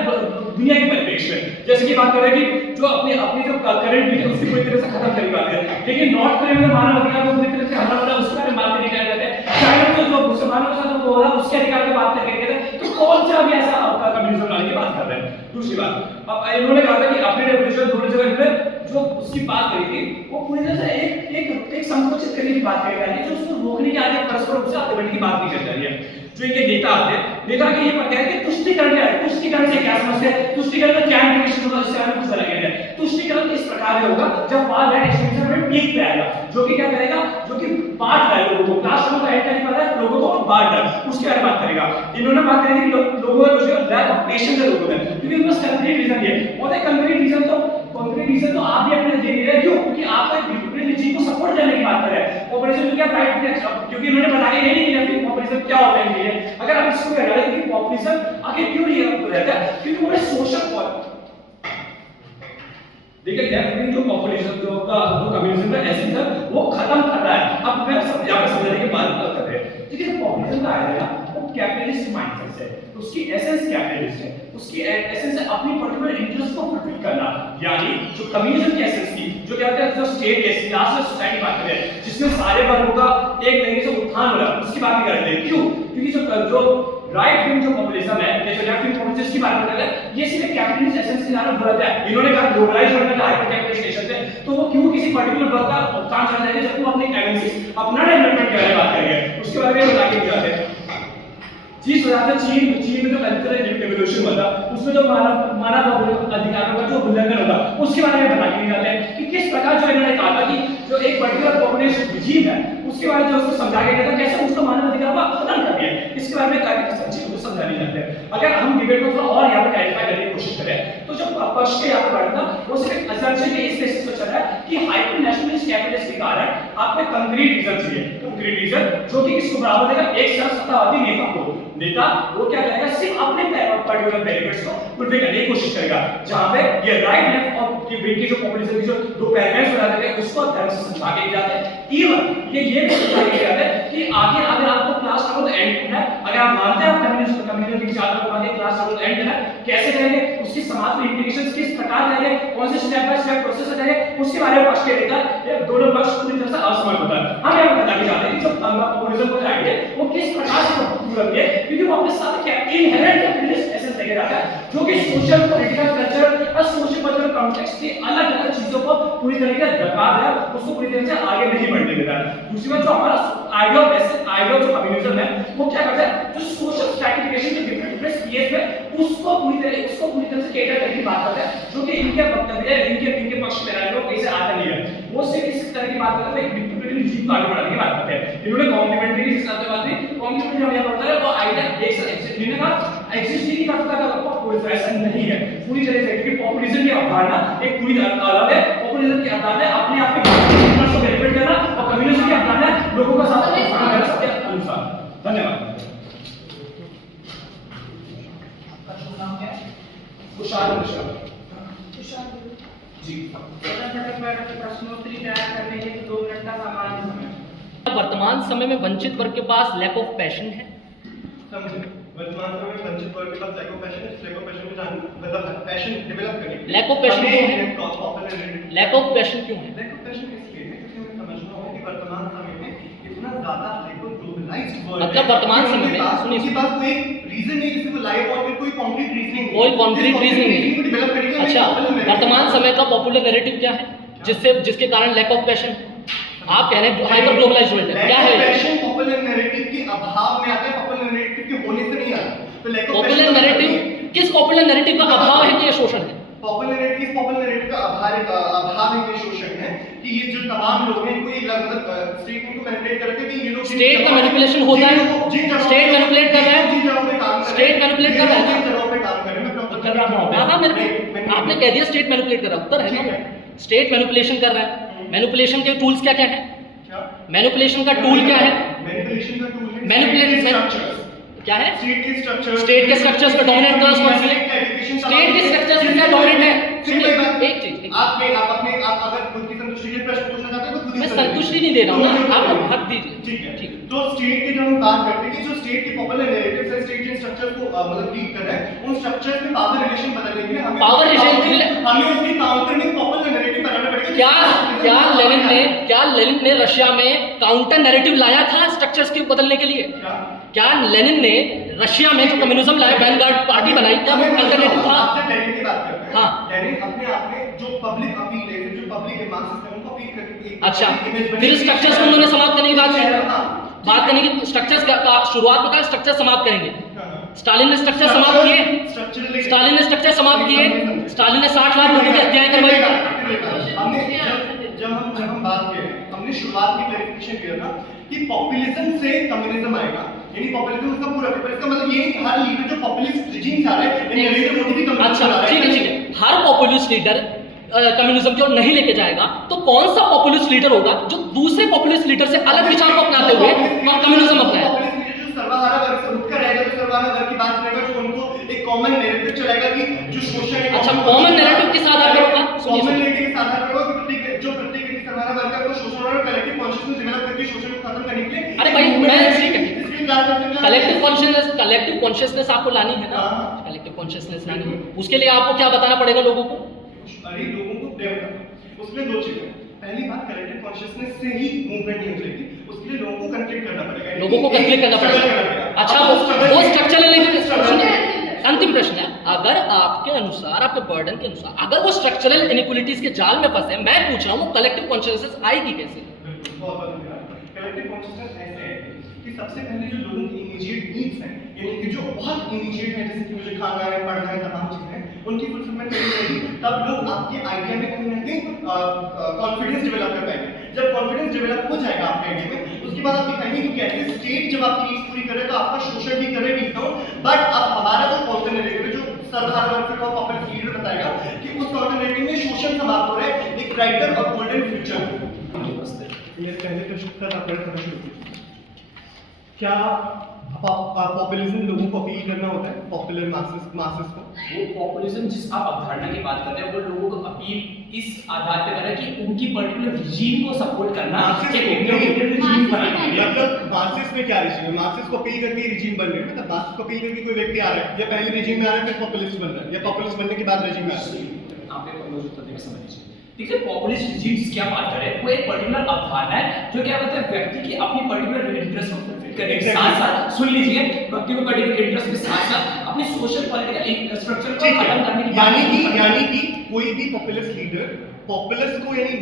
दुनिया के परिप्रेक्ष्य में। जैसे कि बात कर रहे हैं कि जो अपनी जो करंट नीति है उसकी पूरी तरह से खत्म करने वाले हैं, लेकिन नॉर्थ कोरिया में मानव अधिकार को पूरी तरह से हमला होता है, उसके बारे में बात नहीं किया जाता है। चाइना में जो मुसलमानों के साथ जो हो रहा है उसके अधिकार की बात करके कहते हैं, तो कौन सा भी ऐसा कम्युनिज्म लाने की बात कर रहे हैं। दूसरी बात, अब इन्होंने कहा था कि अपने डेफिनेशन दोनों जगह पे जो उसकी बात करी थी वो पूरी तरह से एक संकुचित करने की बात करी जा रही है, जो उसको रोकने के आगे परस्पर रूप से आगे बढ़ने की बात नहीं करी जा रही है। जो इनके नेता आते हैं, नेता के ये कहते हैं कि तुष्टीकरण क्या है, तुष्टीकरण से क्या समझते हैं, तुष्टीकरण का क्या इंप्लीकेशन होगा, इससे हमें कुछ अलग है। तुष्टीकरण इस प्रकार से होगा जब फार राइट एक्सट्रीमिज्म में पीक पे आएगा, जो कि क्या करेगा, जो कि बांट रहा है लोगों को, क्लास को ऐड करने वाला है, लोगों को बांट रहा है, उसके बारे में बात करेगा। इन्होंने बात करी कि लोगों का जो लैक ऑफ पेशेंस है लोगों में, क्योंकि उनका कंक्रीट रीजन ये और एक कंक्रीट रीजन तो आप भी अपने दे रहे हैं, क्यों? क्योंकि आप एक रिजीम को सपोर्ट करने की बात कर रहे हैं। पॉपुलिज्म क्या राइट, क्योंकि इन्होंने बताया नहीं कि पॉपुलिज्म क्या होता है इनके लिए। अगर आप इसको कह रहे हैं कि पॉपुलिज्म आगे क्यों नहीं रहता है, क्योंकि वो सोशल देखिए लेफ्ट विंग जो पॉपुलिज्म जो कम्युनिज्म का एसेंस है वो खत्म कर रहा है। अब मैं सब यहां पे समझने की बात कर रहे हैं। देखिए पॉपुलिज्म का आइडिया वो कैपिटलिस्ट माइंडसेट है, उसकी एसेंस कैपिटलिस्ट है, उसकी एसेंस है अपनी पर्टिकुलर इंटरेस्ट को फुलफिल करना। यानी जो कम्युनिज्म की एसेंस थी, जो क्या कहते हैं, जो स्टेट है, क्लास सोसाइटी बात कर रहे हैं, जिसमें सारे वर्गों का एक तरीके से उत्थान हो रहा है, उसकी बात नहीं कर रहे हैं। क्यों? क्योंकि जो राइट विंग जो पॉपुलिज्म है, या जो लेफ्ट विंग पॉपुलिज्म की बात कर रहे हैं, ये सिर्फ कैपिटलिस्ट एसेंस के द्वारा बुरा है। इन्होंने कहा ग्लोबलाइज्ड वर्ल्ड का हाइपर कैपिटलाइजेशन है, तो वो क्यों किसी पर्टिकुलर वर्ग का उत्थान करना है, जब वो अपने एमएनसी अपना डेवलपमेंट के बारे में बात करेंगे, उसके बारे में बता के जाते हैं। चीज हो जाता है चीन में जो कल्चरल रिवॉल्यूशन हुआ था, उसमें जो मानव अधिकारों का जो उल्लंघन होता, उसके बारे में बता के जाते हैं कि किस प्रकार जो इन्होंने कहा था कि जो एक पर्टिकुलर पॉपुलेशन रिजीम है उसके बारे में जो उसको समझा के गया था, कैसे उसको मानव अधिकारों का खत्म कर दिया, इसके बारे में ताकि सच्ची को समझाने जाते हैं। अगर हम डिबेट को थोड़ा और यहाँ पे क्लैरिफाई करने की कोशिश करें तो तो जो पक्ष के यहाँ पर था वो सिर्फ असम्पशन के इस बेसिस पर चल रहा है कि हाइपर नेशनलिस्ट कैपिटलिस्ट के कारण आपको कंक्रीट रीजन चाहिए, कंक्रीट रीजन जो कि किसको बराबर देगा, एक सत्तावादी नेता को। नेता वो क्या करेगा, सिर्फ अपने पर्टिकुलर बेनिफिट्स को फुलफिल करने की कोशिश करेगा, जहां पे ये राइट लेफ्ट और की विंग की जो पॉपुलिज्म की जो दो पैराडाइम्स बना देते हैं उसको धर्म से समझा के जाते हैं। इवन ये भी समझा के जाते हैं कि आगे अगर आपको क्लास ट्रबल एंड है, अगर आप मानते हैं कम्युनिस्ट कम्युनिटी की चादर उठा के क्लास ट्रबल एंड है, कैसे करेंगे, उसकी समाज में इंप्लीकेशंस किस प्रकार रहेंगे, कौन से स्टेप बाय स्टेप प्रोसेस रहेंगे, उसके बारे में पक्ष के नेता ये दोनों पक्ष पूरी तरह से असमर्थ होता है। हम यह बताना चाहते हैं कि जो पॉपुलिज्म को आइडिया वो किस प्रकार से पूरा है, क्योंकि वो अपने साथ क्या इनहेरेंट कैपिटलिस्ट एसेंस लेके जाता है जो कि सोशल पॉलिटिकल कल्चर और सोशल कल्चरल कॉन्टेक्स्ट की अलग-अलग चीजों को पूरी तरीके से दबा है, उसको पूरी तरह से आगे नहीं बढ़ने देता है। दूसरी बात जो हमारा आइडिया जो कम्युनिज्म है वो क्या करता है, जो सोशल स्ट्रैटिफिकेशन के डिफरेंट स्पेस में उसको पूरी तरह से कैटर करने की बात करता है, जो कि इनके वक्तव्य इनके पक्ष में रहने को कैसे आता नहीं है, वो सिर्फ इस तरह की बात करते हैं, एक डिक्टेटोरियल रिजीम को आगे बढ़ाने की बात करते हैं। इन्होंने कॉम्प्लीमेंट्री के हिसाब से बात की, कॉम्प्लीमेंट्री हम यहां पढ़ते हैं वो आइडिया एक से इन्होंने कहा एग्जिस्ट ही नहीं करता का कोई ऐसा नहीं है पूरी तरह से, क्योंकि पॉपुलिज्म की अवधारणा एक पूरी अलग है। पॉपुलिज्म की अवधारणा अपने आप में को बेनिफिट करना और कम्युनिज्म की अवधारणा लोगों का साथ करना सबके अनुसार। धन्यवाद। नाम क्या है? कुशाल मिश्रा जी। प्रश्नोत्तरी तैयार करने के लिए 2 मिनट का सामान्य समय। वर्तमान समय में वंचित वर्ग के पास लैक ऑफ पैशन है। समझे, वर्तमान समय में वंचित वर्ग के पास लैक ऑफ पैशन है, लैक ऑफ पैशन को जान मतलब पैशन डेवलप करने के लिए लैक ऑफ पैशन क्यों है? लैक ऑफ पैशन क्यों है? लैक ऑफ पैशन इसलिए है क्योंकि हमें समझना होगा कि वर्तमान समय में इतना ज्यादा हाइपर ग्लोबलाइज्ड वर्ल्ड मतलब वर्तमान समय में सुनिए, इसके पास कोई रीजन नहीं, किसी को लाइव और कोई कंक्रीट रीजनिंग नहीं, कोई कंक्रीट रीजनिंग नहीं। डेवलप करने के लिए अच्छा, वर्तमान समय का पॉपुलर नैरेटिव क्या है जिसके कारण लैक ऑफ पैशन? आप कह रहे हैं हाइपर ग्लोबलाइज्ड वर्ल्ड है, क्या है? पैशन पॉपुलर नैरेटिव के अभाव में आता है, पॉपुलर नैरेटिव के होने से नहीं आता। तो लैक ऑफ पॉपुलर नैरेटिव, किस पॉपुलर नैरेटिव का अभाव है कि ये शोषण है? पॉपुलर नैरेटिव का अभाव है, शोषण है कि ये जो तमाम लोग हैं कोई मतलब स्टेट को मैनिपुलेट करके कि ये लोग स्टेट का मैनिपुलेशन होता है, स्टेट मैनिपुलेट कर रहा है, स्टेट मैनिपुलेट कर रहा है, जिन जगहों पे काम कर रहे हैं। मैं अपना उत्तर रहा हूं। हां मेरे आपने कह दिया स्टेट मैनिपुलेट कर रहा है, उत्तर है ना, स्टेट मैनिपुलेशन कर रहा है। मैनिपुलेशन के टूल्स क्या क्या है? मैनिपुलेशन का टूल क्या है? मैनिपुलेशन का टूल है मैनिपुलेशन क्या है? स्टेट के स्ट्रक्चर्स पे डोमिनेट क्लास कौन सी है? स्टेट के स्ट्रक्चर्स में क्या डोमिनेट है? एक चीज आप अगर खुद की संतुष्टि के लिए प्रश्न पूछना चाहते हैं तो खुद ही मैं उत्तर संतुष्टि नहीं दे रहा हूं ना, आप हक दीजिए। ठीक है, ठीक। तो स्टेट की जब हम बात करते हैं कि जो स्टेट के पॉपुलर नैरेटिव्स है, स्टेट के स्ट्रक्चर को मतलब लीड कर रहा है, उन स्ट्रक्चर्स में पावर रिलेशन बदलने के लिए हमें उसकी काउंटर में पॉपुलर नैरेटिव बनाना पड़ेगा। क्या लेनिन ने रशिया में काउंटर नैरेटिव लाया था स्ट्रक्चर्स के बदलने के लिए? क्या लेनिन ने रशिया में जो कम्युनिज्म लाया, वैनगार्ड पार्टी बनाई, क्या वो अल्टरनेटिव था? लेनिन की बात करते हैं। हाँ। लेनिन अपने आप में जो पब्लिक अपील है, जो पब्लिक मार्क्सिस्ट है उनको अपील करके अच्छा, फिर स्ट्रक्चर्स को उन्होंने समाप्त करने की बात करने की स्ट्रक्चर्स का शुरुआत में कहा स्ट्रक्चर समाप्त करेंगे। स्टालिन ने स्ट्रक्चर समाप्त किए, स्टालिन ने स्ट्रक्चर समाप्त किए, स्टालिन ने 60 लाख लोगों की हत्याएं करवाई। जब हम बात कर रहे हैं, हमने शुरुआत में क्लैरिफिकेशन किया था कि पॉपुलिज्म से कम्युनिज्म आएगा, यानी पॉपुलिज्म उसका पूरा पेपर, इसका मतलब ये है कि हर लीडर जो पॉपुलिस्ट रिजीम आ रहा है, नरेंद्र मोदी भी कम्युनिज्म अच्छा आ रहा है। ठीक है, हर पॉपुलिस्ट लीडर कम्युनिज्म की ओर नहीं लेके जाएगा, तो कौन सा पॉपुलिस्ट लीडर होगा जो दूसरे पॉपुलिस्ट लीडर से अलग विचार को अपनाते हुए और कम्युनिज्म अपनाए? पॉपुलिस्ट लीडर जो सर्वहारा वर्ग से उठकर रहेगा, जो सर्वहारा वर्ग की बात करेगा, जो उनको एक कॉमन नैरेटिव चलाएगा कि जो शोषण है, अच्छा कॉमन नैरेटिव किस आधार पर होगा? कॉमन नैरेटिव के आधार पर होगा कि प्रत्येक व्यक्ति सर्वहारा वर्ग का शोषण और कलेक्टिव कॉन्शियसनेस डेवलप करके शोषण को खत्म करने के लिए। अरे भाई मैं ठीक है, कलेक्टिव कॉन्शियसनेस आपको लानी है ना, कलेक्टिव कॉन्शियसनेस लानी है, उसके लिए आपको क्या बताना पड़ेगा लोगों को? अरे लोगों को डेवलप, उसमें 2 चीजें, पहली बात कलेक्टिव कॉन्शियसनेस से ही मूवमेंट नहीं हो जाएगी, उसके लिए लोगों को कन्फ्लिक्ट करना पड़ेगा, लोगों को कन्फ्लिक्ट करना पड़ेगा। अच्छा वो स्ट्रक्चरल, अंतिम प्रश्न है, अगर आपके अनुसार, आपके बर्डन के अनुसार, अगर वो स्ट्रक्चरल इनइक्वालिटीज के जाल में फंसे, मैं पूछ रहा हूँ वो कलेक्टिव कॉन्शियसनेस आएगी कैसे? कलेक्टिव कॉन्शियसनेस ऐसे है कि सबसे पहले जो लोगों की इमीडिएट नीड्स हैं, यानी कि जो बहुत इमीडिएट है, जैसे कि मुझे खाना है, पढ़ना है, तमाम चीजें, उनकी फुलफिलमेंट करनी पड़ेगी, तब लोग आपके आइडिया में कहीं ना कहीं कॉन्फिडेंस डेवलप कर पाएंगे। जब कॉन्फिडेंस डेवलप हो जाएगा आपके आइडिया में, उसके बाद आप दिखाएंगे कि कैसे स्टेट जब आपकी नीड्स पूरी करे तो आपका शोषण भी करे, बट अब हमारा जो काउंटर नैरेटिव है, जो सर्वहारा वर्ग का पॉपुलिस्ट लीडर बताएगा एक ब्राइटर और गोल्डन फ्यूचर। मेरे पहले प्रश्न का आपने करना शुरू किया, क्या पॉपुलिज्म लोगों को अपील करना होता है, पॉपुलर मासेस को? वो पॉपुलिज्म जिस आप अवधारणा की बात करते हैं वो लोगों को अपील इस आधार पे कर रहा है कि उनकी पर्टिकुलर रिजीम को सपोर्ट करना, मतलब मासेस में क्या रिजीम है? मासेस को अपील करके रिजीम बन रहे हैं, मतलब मासेस को अपील करके कोई व्यक्ति आ रहा है, या पहले रिजीम में आ रहा है फिर पॉपुलिस्ट बन रहा है, या पॉपुलिस्ट बनने के बाद रिजीम में आ रहा है? आप एक मौजूद तथ्य में समझ लीजिए। देखिए पॉपुलिस्ट रिजीम जिसकी आप बात कर रहे हैं वो एक पर्टिकुलर अवधारणा है जो क्या कहते हैं व्यक्ति की अपनी पर्टिकुलर इंटरेस्ट को फुलफिल करने के साथ-साथ, सुन लीजिए, व्यक्ति को पर्टिकुलर इंटरेस्ट के साथ-साथ अपनी सोशल पॉलिटिकल स्ट्रक्चर को खत्म करने की यानी कि कोई भी पॉपुलिस्ट लीडर पॉपुलिस्ट को यानी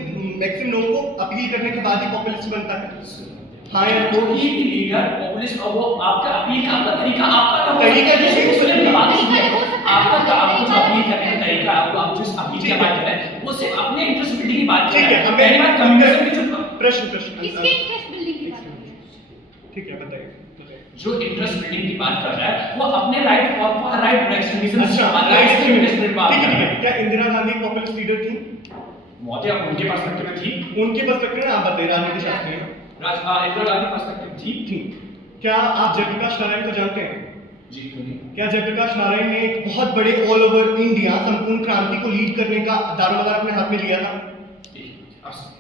मैक्सिमम लोगों को अपील करने के बाद ही पॉपुलिस्ट बनता है। हाँ यार, कोई भी लीडर पॉपुलिस्ट और वो आपका अपील का आपका तरीका आपका आपको जो अपील करने का तरीका है, वो आप जिस अपील की बात कर रहे हैं वो सिर्फ अपने इंटरेस्ट बिल्डिंग की बात कर रहे हैं। पहली बात कम्युनिज्म की जो प्रश्न किसके इंटरेस्ट बिल्डिंग की बात कर रहे हैं? ठीक है, बताइए। जो इंटरेस्ट बिल्डिंग की बात कर रहा है वो अपने राइट और राइट एक्सट्रीमिज्म ठीक है। क्या इंदिरा गांधी पॉपुलिस्ट लीडर थी? मौतें उनके पर्सपेक्टिव में थी, उनके पर्सपेक्टिव में आप बताइए, राजनीति शास्त्री में इंदिरा गांधी पर्सपेक्टिव थी। क्या आप जयप्रकाश नारायण को जानते हैं? जी बोलिए। क्या जयप्रकाश नारायण ने एक बहुत बड़े ऑल ओवर इंडिया संपूर्ण क्रांति को लीड करने का दारोमदार अपने हाथ में लिया था?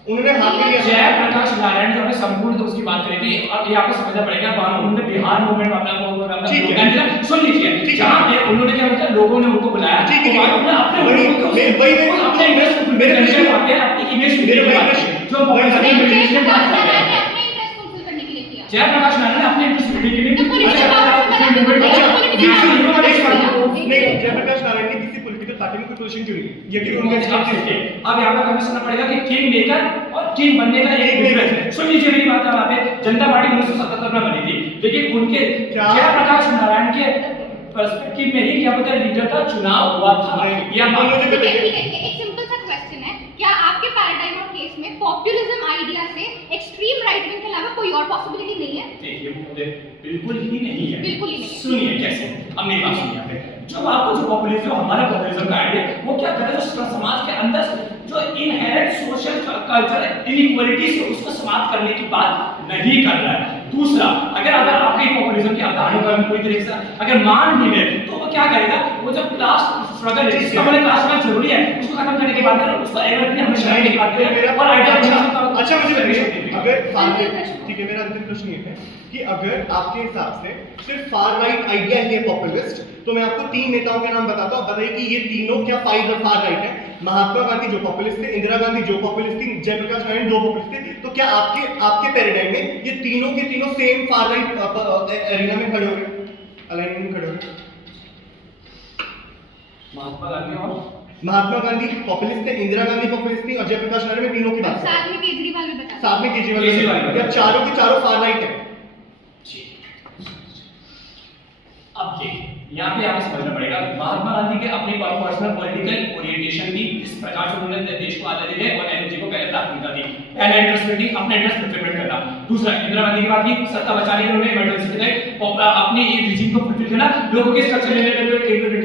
उन्होंने हाथ में लिया। जयप्रकाश नारायण जो हमने संपूर्ण तो उसकी बात करेंगे, अब ये आपको समझना पड़ेगा, उन्होंने बिहार मूवमेंट अपना सुन लीजिए, जहां पे उन्होंने क्या किया, लोगों ने उनको बुलाया, ठीक है, उन्होंने अपने अपने इंटरेस्ट को फुलफिल करने अपनी इमेज जो फुलफिल करने के लिए किया। जयप्रकाश नारायण ने अपने इंटरेस्ट बिल्डिंग के लिए नहीं, जयप्रकाश नारायण ने किसी पॉलिटिकल पार्टी में कोई पोजीशन क्यों नहीं ली? ये कि उनका अब यहाँ पे हमें समझना पड़ेगा कि किंग मेकर और किंग बनने का एक डिफरेंस है। सुन लीजिए मेरी बात, यहाँ पे जनता पार्टी 1977 में बनी थी, लेकिन उनके जयप्रकाश नारायण के पर्सपेक्टिव में ही क्या पता लीडर का चुनाव हुआ था। या एक सिंपल सा क्वेश्चन है, क्या आपके पैराडाइम और केस में पॉपुलिज्म आइडिया से एक्सट्रीम राइट विंग के अलावा कोई और पॉसिबिलिटी नहीं है? देखिए मुझे बिल्कुल ही नहीं है। बिल्कुल ही नहीं है। सुनिए कैसे, अब मेरी बात सुनिए। यहाँ पे जो आपको जो पॉपुलिज्म, जो हमारा पॉपुलिज्म का आइडिया वो क्या कर रहा है, जो समाज के अंदर जो इनहेरेंट सोशल कल्चर इनइक्वालिटीज है उसको समाप्त करने की बात नहीं कर रहा है। दूसरा, अगर आपके पॉपुलिज्म की अवधारणा पर कोई तरीके से अगर मान भी ले तो वो क्या करेगा, वो जब क्लास स्ट्रगल है जिसका मतलब क्लास में जरूरी है उसको खत्म करने की बात करें, उसको एवरग्रीन हमेशा रहने की बात करें और आइडिया। अच्छा मुझे बताइए, अगर ठीक है, मेरा अंतिम प्रश्न ये है कि अगर आपके हिसाब से सिर्फ फार राइट आइडिया ही है पॉपुलिस्ट, तो मैं आपको 3 नेताओं के नाम बताता हूं, बताइए कि ये तीनों क्या फार राइट है? महात्मा गांधी जो पॉपुलिस्ट थे, इंदिरा गांधी जो पॉपुलिस्ट थी, जयप्रकाश नारायण जो पॉपुलिस्ट थे, तो क्या आपके पैराडाइम में ये तीनों के तीनों सेम फार राइट एरिना में खड़े हो गए, अलाइनमेंट में खड़े हो गए? महात्मा गांधी पॉपुलिस्ट थे, इंदिरा गांधी पॉपुलिस्ट थी और जयप्रकाश नारायण में तीनों की बात साथ में केजरीवाल भी बता। साथ में केजरीवाल, या चारों के चारों फार राइट है? अब देखिए यहाँ पे आपको समझना पड़ेगा, महात्मा गांधी के अपनी पर्सनल पॉलिटिकल ओरिएंटेशन थी, इस प्रकार से उन्होंने देश को आजादी दी और एनर्जी को पहले प्राथमिकता दी। पहला इंटरेस्ट बिल्डिंग, अपने इंटरेस्ट फुलफिल करना। दूसरा, इंदिरा गांधी की बात की, सत्ता बचाने के लिए इमरजेंसी के लिए अपने ये रिजीम को फुलफिल करना, लोगों के स्ट्रक्चर रिलेटेड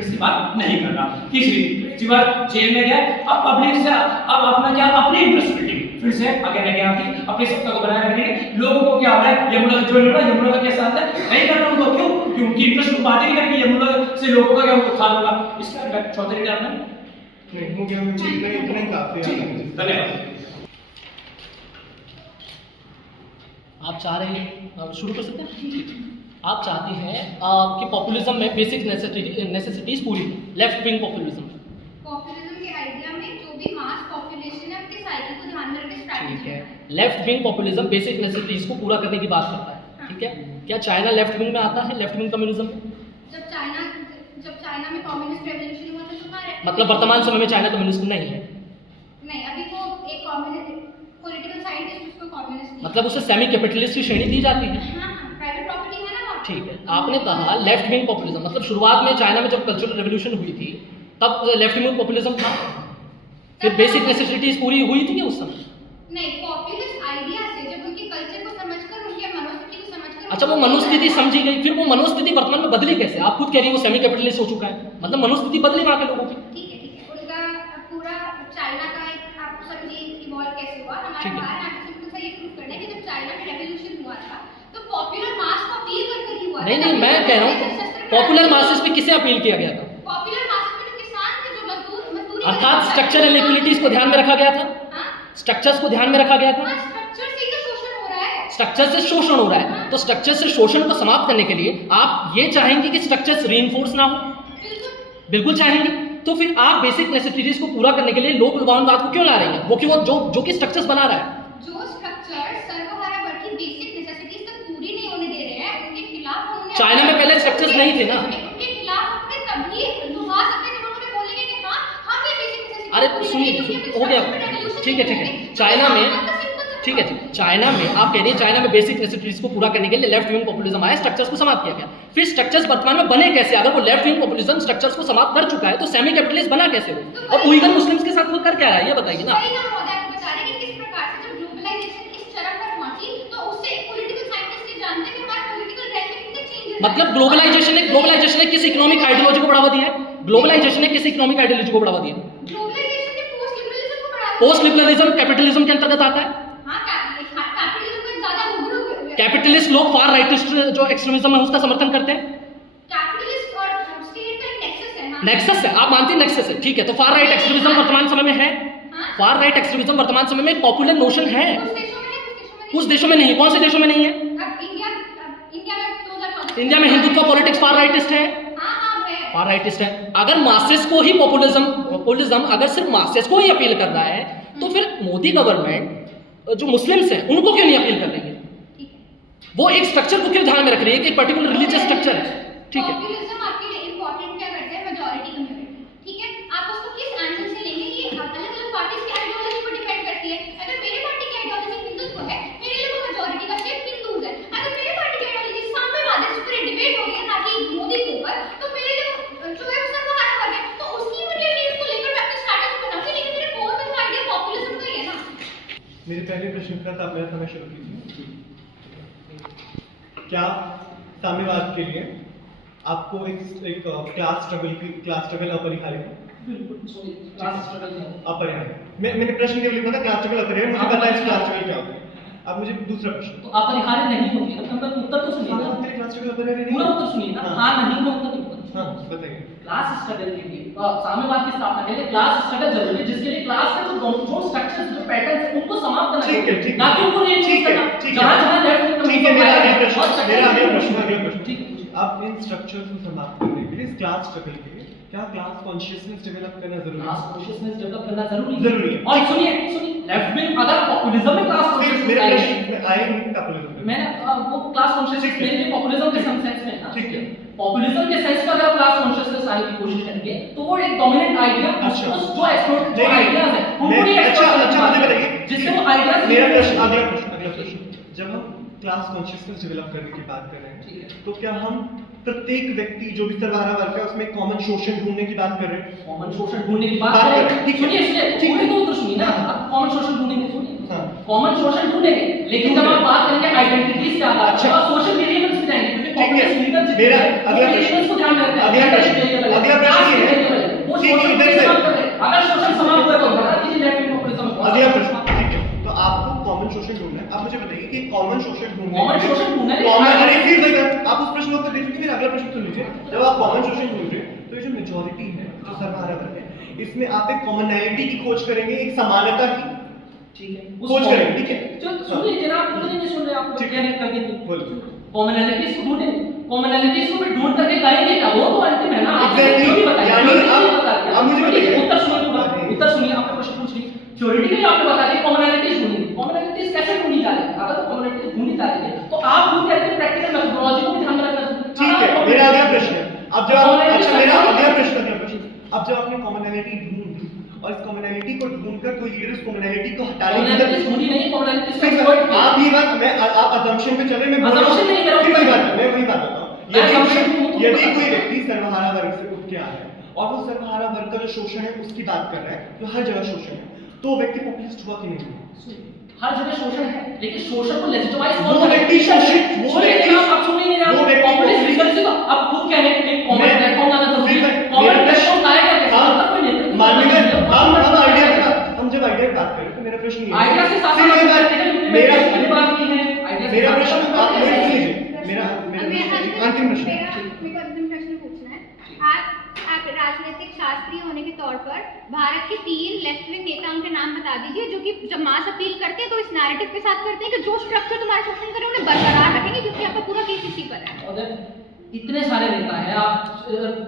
की बात नहीं करना। तीसरी, जीवन जेल में गए, अब पब्लिक से अब अपना क्या, अपनी इंटरेस्ट बिल्डिंग फिर से अगेन आती, अपनी सत्ता को बनाए रखने के लोगों को क्या हो रहा है, यमुना का कैसा आता है नहीं करना उनको, क्यों? क्योंकि उनकी इंटरेस्ट को बात ही नहीं करके यमुना से लोगों का क्या उत्थान होगा। इसका चौधरी टर्म नहीं हो गया, मुझे इतना ही काफी है। धन्यवाद। आप चाह रहे हैं, शुरू कर सकते हैं? आप चाहते हैं कि पॉपुलिज्म में बेसिक नेसेसिटीज पूरी, लेफ्ट विंग पॉपुलिज्म के आइडिया में जो भी मास पॉपुलेशन है उसके साइकिल को ध्यान में रखकर स्ट्रैटेजी है। Left wing populism basic necessities को पूरा करने की बात करता है, ठीक है? क्या चाइना लेफ्ट विंग में आता है, लेफ्ट विंग कम्युनिज्म? जब चाइना में कम्युनिस्ट रेवोल्यूशन हुआ था तो कहाँ मतलब वर्तमान समय में चाइना कम्युनिस्ट नहीं है? नहीं, अभी वो एक कम्युनिस्ट पॉलिटिकल साइंटिस्ट उसको कम्युनिस्ट मतलब उसे सेमी कैपिटलिस्ट की श्रेणी दी जाती है। हां, प्राइवेट प्रॉपर्टी है ना। ठीक है, आपने कहा लेफ्ट विंग पॉपुलिज्म, मतलब शुरुआत में चाइना में जब कल्चरल रेवोल्यूशन हुई थी तब लेफ्ट विंग पॉपुलिज्म था, फिर बेसिक नेसेसिटीज पूरी हुई थी उस समय? नहीं, पॉपुलिस्ट आइडिया से जब उनके कल्चर को समझकर, उनके मनोस्थिति को समझकर, अच्छा वो मनोस्थिति समझी गई, फिर वो मनोस्थिति वर्तमान में बदली कैसे? आप खुद कह रही हो वो सेमी कैपिटलिस्ट हो चुका है, मतलब मनोस्थिति बदली वहां के लोगों की। ठीक है, उनका पूरा चाइना का एक आप समझिए नहीं नहीं, मैं कह रहा हूँ पॉपुलर मासेस पे किसे अपील किया गया था? पॉपुलर मासेस में तो किसान थे जो मजदूरी अर्थात स्ट्रक्चरल इक्वलिटीज को ध्यान में रखा गया था, स्ट्रक्चर्स को ध्यान में रखा गया था। स्ट्रक्चर से ही तो शोषण हो रहा है। स्ट्रक्चर से शोषण हो रहा है, तो स्ट्रक्चर से शोषण को समाप्त करने के लिए आप ये चाहेंगे कि स्ट्रक्चर्स रीइंफोर्स ना हो? बिल्कुल। बिल्कुल चाहेंगे। तो फिर आप बेसिक नेसेसिटीज को पूरा करने के लिए लोक लुभावनवाद को क्यों ला रही हैं? वो क्यों जो कि स्ट्रक्चर्स बना रहा है? जो स्ट्रक्चर सर्वहारा वर्ग की बेसिक नेसेसिटीज तक पूरी नहीं होने दे रहे हैं, उनके खिलाफ हमने चाइना में पहले स्ट्रक्चर्स नहीं थे ना। उनके खिलाफ हमने तभी लुभा सकते हैं जब उन्होंने बोलेंगे कि हाँ हम ये बेसिक नेसेसिटीज अरे सुनिए, हो गया, ठीक है। चाइना में ठीक है, चाइना में आप कह रही हैं चाइना में बेसिक नेसेसिटीज को पूरा करने के लिए लेफ्ट विंग पॉपुलिज्म आया, स्ट्रक्चर्स को समाप्त किया गया। फिर स्ट्रक्चर्स वर्तमान में बने कैसे? अगर वो लेफ्ट विंग पॉपुलिज्म स्ट्रक्चर्स को समाप्त कर चुका है तो सेमी कैपिटलिस्ट बना कैसे हो? और उइगर मुस्लिम्स के साथ वो कर क्या रहा है ये बताइए ना। वही हम महोदय को बता रहे हैं कि किस प्रकार से जब ग्लोबलाइजेशन इस चरम पर पहुंची तो उससे पॉलिटिकल साइंटिस्ट ये जानते हैं कि हमारे पॉलिटिकल रेल में कितने चेंजेस मतलब ग्लोबलाइजेशन ने किस इकोनॉमिक आइडियोलॉजी को बढ़ावा दिया है? ग्लोबलाइजेशन ने किस इकोनॉमिक आइडियोलॉजी को बढ़ावा दिया? ग्लोबलाइजेशन ने पोस्ट लिबरलिज्म को बढ़ावा दिया। पोस्ट लिबरलिज्म कैपिटलिज्म के अंतर्गत आता है। हां, कैपिटलिज्म में ज्यादा उभरे हुए हैं। कैपिटलिस्ट लोग फार राइटिस्ट जो एक्सट्रीमिज्म है उसका समर्थन करते हैं। कैपिटलिस्ट और स्टेट का नेक्सस है। हां, नेक्सस है, आप मानते हैं नेक्सस है, ठीक है। तो फार राइट एक्सट्रीमिज्म वर्तमान समय में है। फार राइट एक्सट्रीमिज्म वर्तमान समय में पॉपुलर नोशन है। कुछ देशों में है, कुछ देशों में नहीं। कुछ देशों में नहीं। कौन से देशों में नहीं है? अब इंडिया में 2014 इंडिया में हिंदुत्व पॉलिटिक्स फार राइटिस्ट है। हां है। फार राइटिस्ट है। अगर मासेस को ही पॉपुलिज्म अगर सिर्फ मासेस को ही अपील कर रहा है तो फिर मोदी गवर्नमेंट जो मुस्लिम्स हैं उनको क्यों नहीं अपील कर रही है? वो एक स्ट्रक्चर को क्यों ध्यान में रख रही है कि एक पर्टिकुलर रिलीजियस स्ट्रक्चर है? ठीक है, पॉपुलिज्म आपके लिए इंपॉर्टेंट क्या करता है? मेजॉरिटी कम्युनिटी, ठीक है। आप उसको किस एंगल से लेंगे ये अलग-अलग पार्टीज की आइडियोलॉजी पर डिपेंड करती है। अगर मेरे पार्टी की आइडियोलॉजी हिंदुत्व है, मेरे लिए वो मेजॉरिटी का शेप हिंदूज है। अगर मेरे पार्टी की आइडियोलॉजी साम्यवाद है, जिस पर डिबेट हो रही है ना कि मोदी के ऊपर, तो मेरे लिए जो है सर्वहारा वर्ग है। तो उसकी इमीडिएट नीड्स को लेकर मैं अपनी स्ट्रैटेजी बनाऊंगी, लेकिन मेरे कोर में तो आइडिया पॉपुलिज्म का ही है ना। मेरे पहले प्रश्न का था, मेरा समय शुरू कीजिए। क्या साम्यवाद के लिए आपको एक क्लास स्ट्रगल अपरिहार्य है? बिल्कुल सॉरी, क्लास स्ट्रगल है। अपरिहार्य। मैंने प्रश्न केवल लिखा था क्लास स्ट्रगल अपरिहार्य, मुझे पता है क्लास स्ट्रगल क्या होता है। अब मुझे दूसरा प्रश्न। तो अपरिहार्य नहीं होती है, मतलब उत्तर तो सुनिए ना, क्लास स्ट्रगल अपरिहार्य नहीं पूरा उत्तर सुनिए ना। हाँ नहीं में उत्तर नहीं। हाँ बताइए। क्लास स्ट्रगल के लिए साम्यवाद की स्थापना के लिए क्लास स्ट्रगल जरूरी है, जिसके लिए क्लास के जो स्ट्रक्चर्स जो पैटर्न्स है उनको समाप्त करना ठीक है, जरूरी ठीक ना कि उनको ठीक है, करना। ठीक है। जहाँ लेफ्ट ठीक है, मेरा अगला प्रश्न, मेरा अगला प्रश्न। ठीक है। आप इन स्ट्रक्चर्स को समाप्त करने के लिए, इस क्लास स्ट्रगल के लिए क्या क्लास कॉन्शियसनेस डेवलप करना जरूरी क्लास है? कॉन्शियसनेस डेवलप करना जरूरी जरूरी है। और सुनिए लेफ्ट विंग अगर पॉपुलिज्म में क्लास फिर कॉन्शियसनेस मेरा आएगी, प्रश्न आए नहीं पॉपुलिज्म। मैंने वो क्लास कॉन्शियसनेस ठीक है। मेरे लिए पॉपुलिज्म के सेंस में ना, ठीक है। पॉपुलिज्म के सेंस में अगर क्लास कॉन्शियसनेस आने की कोशिश करेंगे तो वो एक डोमिनेंट आइडिया अच्छा। जो एक्सप्लोर जो नहीं, आइडियाज है उनको मैं- ही अच्छा एक्सप्लोर अच्छा मुझे बताइए जिससे वो आइडियाज मेरा प्रश्न अगला प्रश्न। जब हम क्लास कॉन्शियसनेस डेवलप करने की बात कर रहे ठीक है। हैं तो क्या हम प्रत्येक व्यक्ति जो भी सर्वहारा वर्ग है उसमें कॉमन शोषण ढूंढने की बात कर रहे हैं? कॉमन शोषण ढूंढने की बात बात करें, करें, ठीक है। सुनिए सुनिए ठीक है। पूरे तो उत्तर सुनिए ना। हाँ। अब कॉमन शोषण ढूंढेंगे, सुनिए हाँ। कॉमन शोषण ढूंढेंगे, लेकिन जब आप बात करेंगे आइडेंटिटीज के आधार अच्छा। पर सोशल वेरिएबल्स पे जाएंगे, क्योंकि ठीक है। पॉपुलेशन लीडर मेरा अगला प्रश्न को ध्यान में रखना है। अगला प्रश्न ये है वो ठीक है, शोषण इधर को से समाप्त कर रहे हैं। अगर शोषण समाप्त हुआ तो बता दीजिए लेफ्ट विंग पॉपुलिज्म में। अगला प्रश्न ठीक है। तो आपको कॉमन शोषण ढूंढना है। आप मुझे बताइए कि कॉमन शोषण ढूंढने Common शोषण ढूंढना है, कॉमन अरे फिर देखिए आप उस प्रश्न को उत्तर दे दीजिए। मेरा अगला प्रश्न सुन लीजिए। जब आप कॉमन शोषण ढूंढ रहे हैं तो ये जो मेजॉरिटी है जो सर्वहारा वर्ग है इसमें आप एक कॉमनैलिटी की खोज करेंगे, एक समानता की ठीक है खोज करेंगे, ठीक है। चलो सुनिए जनाब, पूरे नहीं सुन रहे आप, ठीक क्या है। कर देंगे बोलिए। कॉमनैलिटीज को ढूंढेंगे, कॉमनैलिटीज को फिर ढूंढ करके करेंगे क्या? वो तो अंतिम है ना। आपने Exactly. जो भी बताया, यानी theoretically आप- बता दिया। आप मुझे ठीक है, बताइए। उत्तर सुनिए पूरा, अरे। उत्तर सुनिए, आपने प्रश्न पूछ लिया। थ्योरेटिकली आपने बता दिया कॉमनैलिटीज ढूंढेंगे। कॉमनैलिटीज कैसे ढूंढी जा रही है? अगर कॉमनैलिटीज ढूंढी जा रही है तो आप ढूंढ करके प्रैक्टिकल मेथोडोलॉजी को भी ध्यान में रखना जरूरी है। ठीक है, अगर मेरा अगला प्रश्न है। अब जब आप Commonality अच्छा मेरा कैसे- अगला प्रश्न अब जब आपने कॉमनैलिटी ढूंढी और इस कॉमनैलिटी को ढूंढकर कोई लीडर इस कॉमनैलिटी को हटाने की कॉमनैलिटीज ढूंढी नहीं, कॉमनैलिटीज को ठीक exploit है, किया। आप ये बात मैं आप अजम्पशन पे चल रहे हैं, मैं बोल रहा हूं। Assumption नहीं, मेरा फिर वही उत्तर बात है, मैं वही बात बताता हूं। मैं assumption को तो यदि बता कोई रहा हूं। व्यक्ति सर्वहारा वर्ग से उठ के आ रहा है और वो सर्वहारा वर्ग का जो शोषण है उसकी बात कर रहा है, जो हर जगह शोषण है, तो वो व्यक्ति पॉपुलिस्ट हुआ कि नहीं? हर जगह शोषण है, लेकिन शोषण को लेजिटिमाइज वो व्यक्ति शोषित, वो सुनिए व्यक्ति- जनाब, आप सुन ही नहीं वो रहे। व्यक्ति- पॉपुलिस्ट लीडर से तो आप खुद कह रहे हैं एक कॉमन मैं- प्लेटफॉर्म लाना जरूरी है। मैं- कॉमन मेरा प्लेटफॉर्म लाएगा कैसे? हाँ, तब तक कोई नेतृत्व माननीय नहीं है। हम आइडिया की बात, हम जब आइडिया की बात कर रहे हैं तो मेरा प्रश्न ये है। आइडिया से साथ फिर साथ ये बात- practical मेरा implementation की बात की है। आइडिया से मेरा साथ प्रश्न साथ आप नहीं practical सुनिए। मेरा अंतिम प्रश्न। मेरे को अंतिम प्रश्न पूछना है। आप राजनीतिक शास्त्री होने के तौर पर भारत के 3 लेफ्ट विंग नेताओं के नाम बता दीजिए जो कि जब मास अपील करते हैं तो इस नैरेटिव के साथ करते हैं कि जो स्ट्रक्चर तुम्हारा शोषण करे उन्हें बरकरार रखेंगे, क्योंकि आपका पूरा केस इसी पर है। और इतने सारे नेता हैं, आप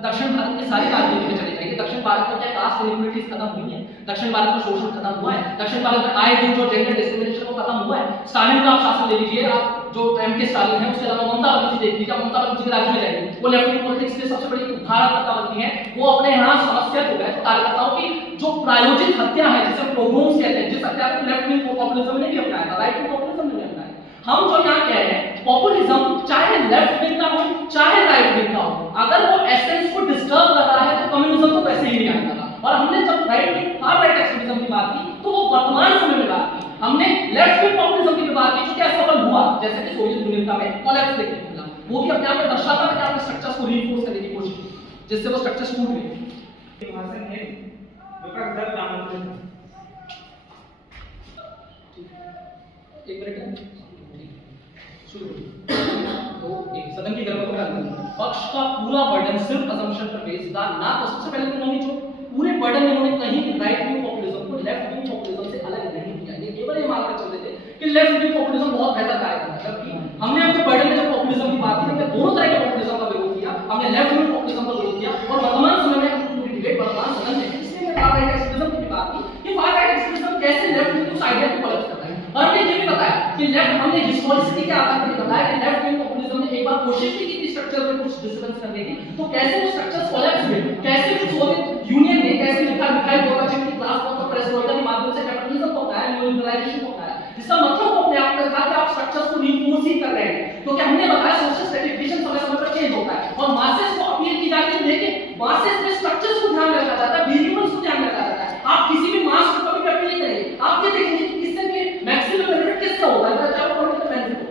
दक्षिण भारत के सारी राजनीति में चले जाइए। दक्षिण भारत में क्या कास्ट इनइक्वालिटीज खत्म हुई है? दक्षिण भारत में शोषण खत्म हुआ है? दक्षिण भारत में आए दिन जो जेंडर डिस्क्रिमिनेशन वो खत्म हुआ है? स्टालिन का आप शासन ले लीजिए, आप जो एमके स्टालिन है, उसके अलावा ममता बनर्जी देख लीजिए। ममता बनर्जी के राज्य में जाइए, वो लेफ्ट विंग पॉलिटिक्स की सबसे बड़ी उद्धारकर्ता बनती है। वो अपने यहाँ समस्या को है, जो कार्यकर्ताओं की जो प्रायोजित हत्या है, जिसे पोग्रोम्स कहते हैं, जिस हत्या को लेफ्ट विंग पॉपुलिज्म ने भी अपनाया था, राइट विंग पॉपुलिज्म ने भी अपनाया। हम जो यहाँ कह रहे हैं, पॉपुलिज्म चाहे लेफ्ट विंग का हो चाहे राइट विंग का हो, अगर वो एसेंस को डिस्टर्ब कर रहा है तो कम्युनिज्म तो वैसे ही नहीं आने वाला। और हमने जब right wing far right extremism की बात की तो वो वर्तमान समय में बात की, हमने लेफ्ट विंग पॉपुलिज्म की बात की जो कि असफल हुआ, जैसे कि सोवियत यूनियन का में कोलैप्स देखने को मिला। वो भी अपने आप में दर्शाता है कि आपने स्ट्रक्चर्स को रीइंफोर्स करने की कोशिश की, जिससे वो स्ट्रक्चर्स टूट गए। भाषण है विपक्ष दल आमंत्रित है। एक मिनट शुरू। तो एक सदन की गर्भ का पक्ष का पूरा बर्डन सिर्फ अजम्पशन पर बेस्ड था ना। तो सबसे पहले उन्होंने जो पूरे बर्डन में उन्होंने कहीं भी राइट विंग पॉपुलिज्म को लेफ्ट विंग पॉपुलिज्म से अलग नहीं किया। ये केवल ये मानकर चलते थे कि लेफ्ट विंग पॉपुलिज्म बहुत बेहतर कार्य करता है, जबकि हमने अपने बर्डन में जब पॉपुलिज्म की बात की, हमने दोनों तरह के पॉपुलिज्म का विरोध किया। हमने लेफ्ट विंग पॉपुलिज्म का विरोध किया और वर्तमान समय में हम पूरी डिबेट वर्तमान सदन में, इसलिए मैं फार राइट एक्सट्रीमिज्म की बात की कि फार राइट एक्सट्रीमिज्म कैसे लेफ्ट विंग उस आइडिया को कोलैप्स करता है। और हमने ये भी बताया कि लेफ्ट, हमने हिस्टोरिसिटी के आधार पर बताया कि लेफ्ट विंग पॉपुलिज्म ने एक बार कोशिश की थी स्ट्रक्चर में कुछ डिस्टर्बेंस करने की, तो कैसे वो स्ट्रक्चर्स कोलैप्स हुए, कैसे सोवियत यूनियन ने, कैसे मिखाइल गोर्बाचेव की क्लास और पेरेस्ट्रोइका के माध्यम से कैपिटलिज्म को अपनाया, न्यूलिबरलाइजेशन को अपनाया। इसका मतलब वो अपने आप में था कि आप स्ट्रक्चर्स को रीइंफोर्स ही कर रहे हैं, क्योंकि हमने बताया सोशल स्ट्रेटिफिकेशन समय समय पर चेंज होता है और मासेस को अपील की जाती है, लेकिन मासेस में स्ट्रक्चर्स को ध्यान रखा जाता है, वेरिएबल्स को ध्यान रखा जाता है। आप किसी भी मास को कभी अपील नहीं करेंगे, आप ये देखेंगे कि किससे के मैक्सिमम बेनिफिट किससे होता है, चाहे पॉलिटिकल बेनिफिट हो।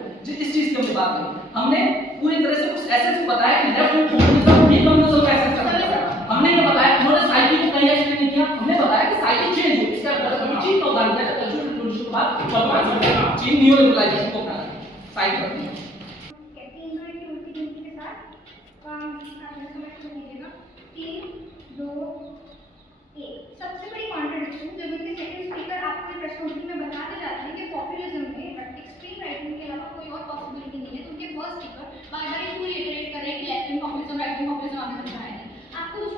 इस चीज की हमने बात की, हमने पूरी तरह से उस एसेंस को बताया कि लेफ्ट विंग पॉपुलिज्म भी कम्युनिज्म का एसेंस है। हमने ये बताया, उन्होंने साइकिल को कहीं एक्सप्लेन नहीं किया, हमने बताया कि साइकिल चेंज हुई। इसका मतलब हमें चीन का उदाहरण दिया, कल्चरल रिवॉल्यूशन के बाद वर्तमान चीन न्यूलिबरलाइजेशन को अपनाया साइकिल अपनी। कहते हैं इंग्लैंड की उल्टी गिनती के साथ आपने समझ लीजिएगा 3, 2, 1। सबसे बड़ी कॉन्ट्रडिक्शन जब उनके सेकंड स्पीकर आपको प्रश्नोत्तरी में बताते जाते हैं कि पॉपुलिज्म में एक्सट्रीम राइट विंग के अलावा कोई और पॉसिबिलिटी नहीं है, तो उनके फर्स्ट स्पीकर बार बार ये रिटरेट कर रहे हैं कि left wing populism right wing populism आपने समझाया है। आपको जो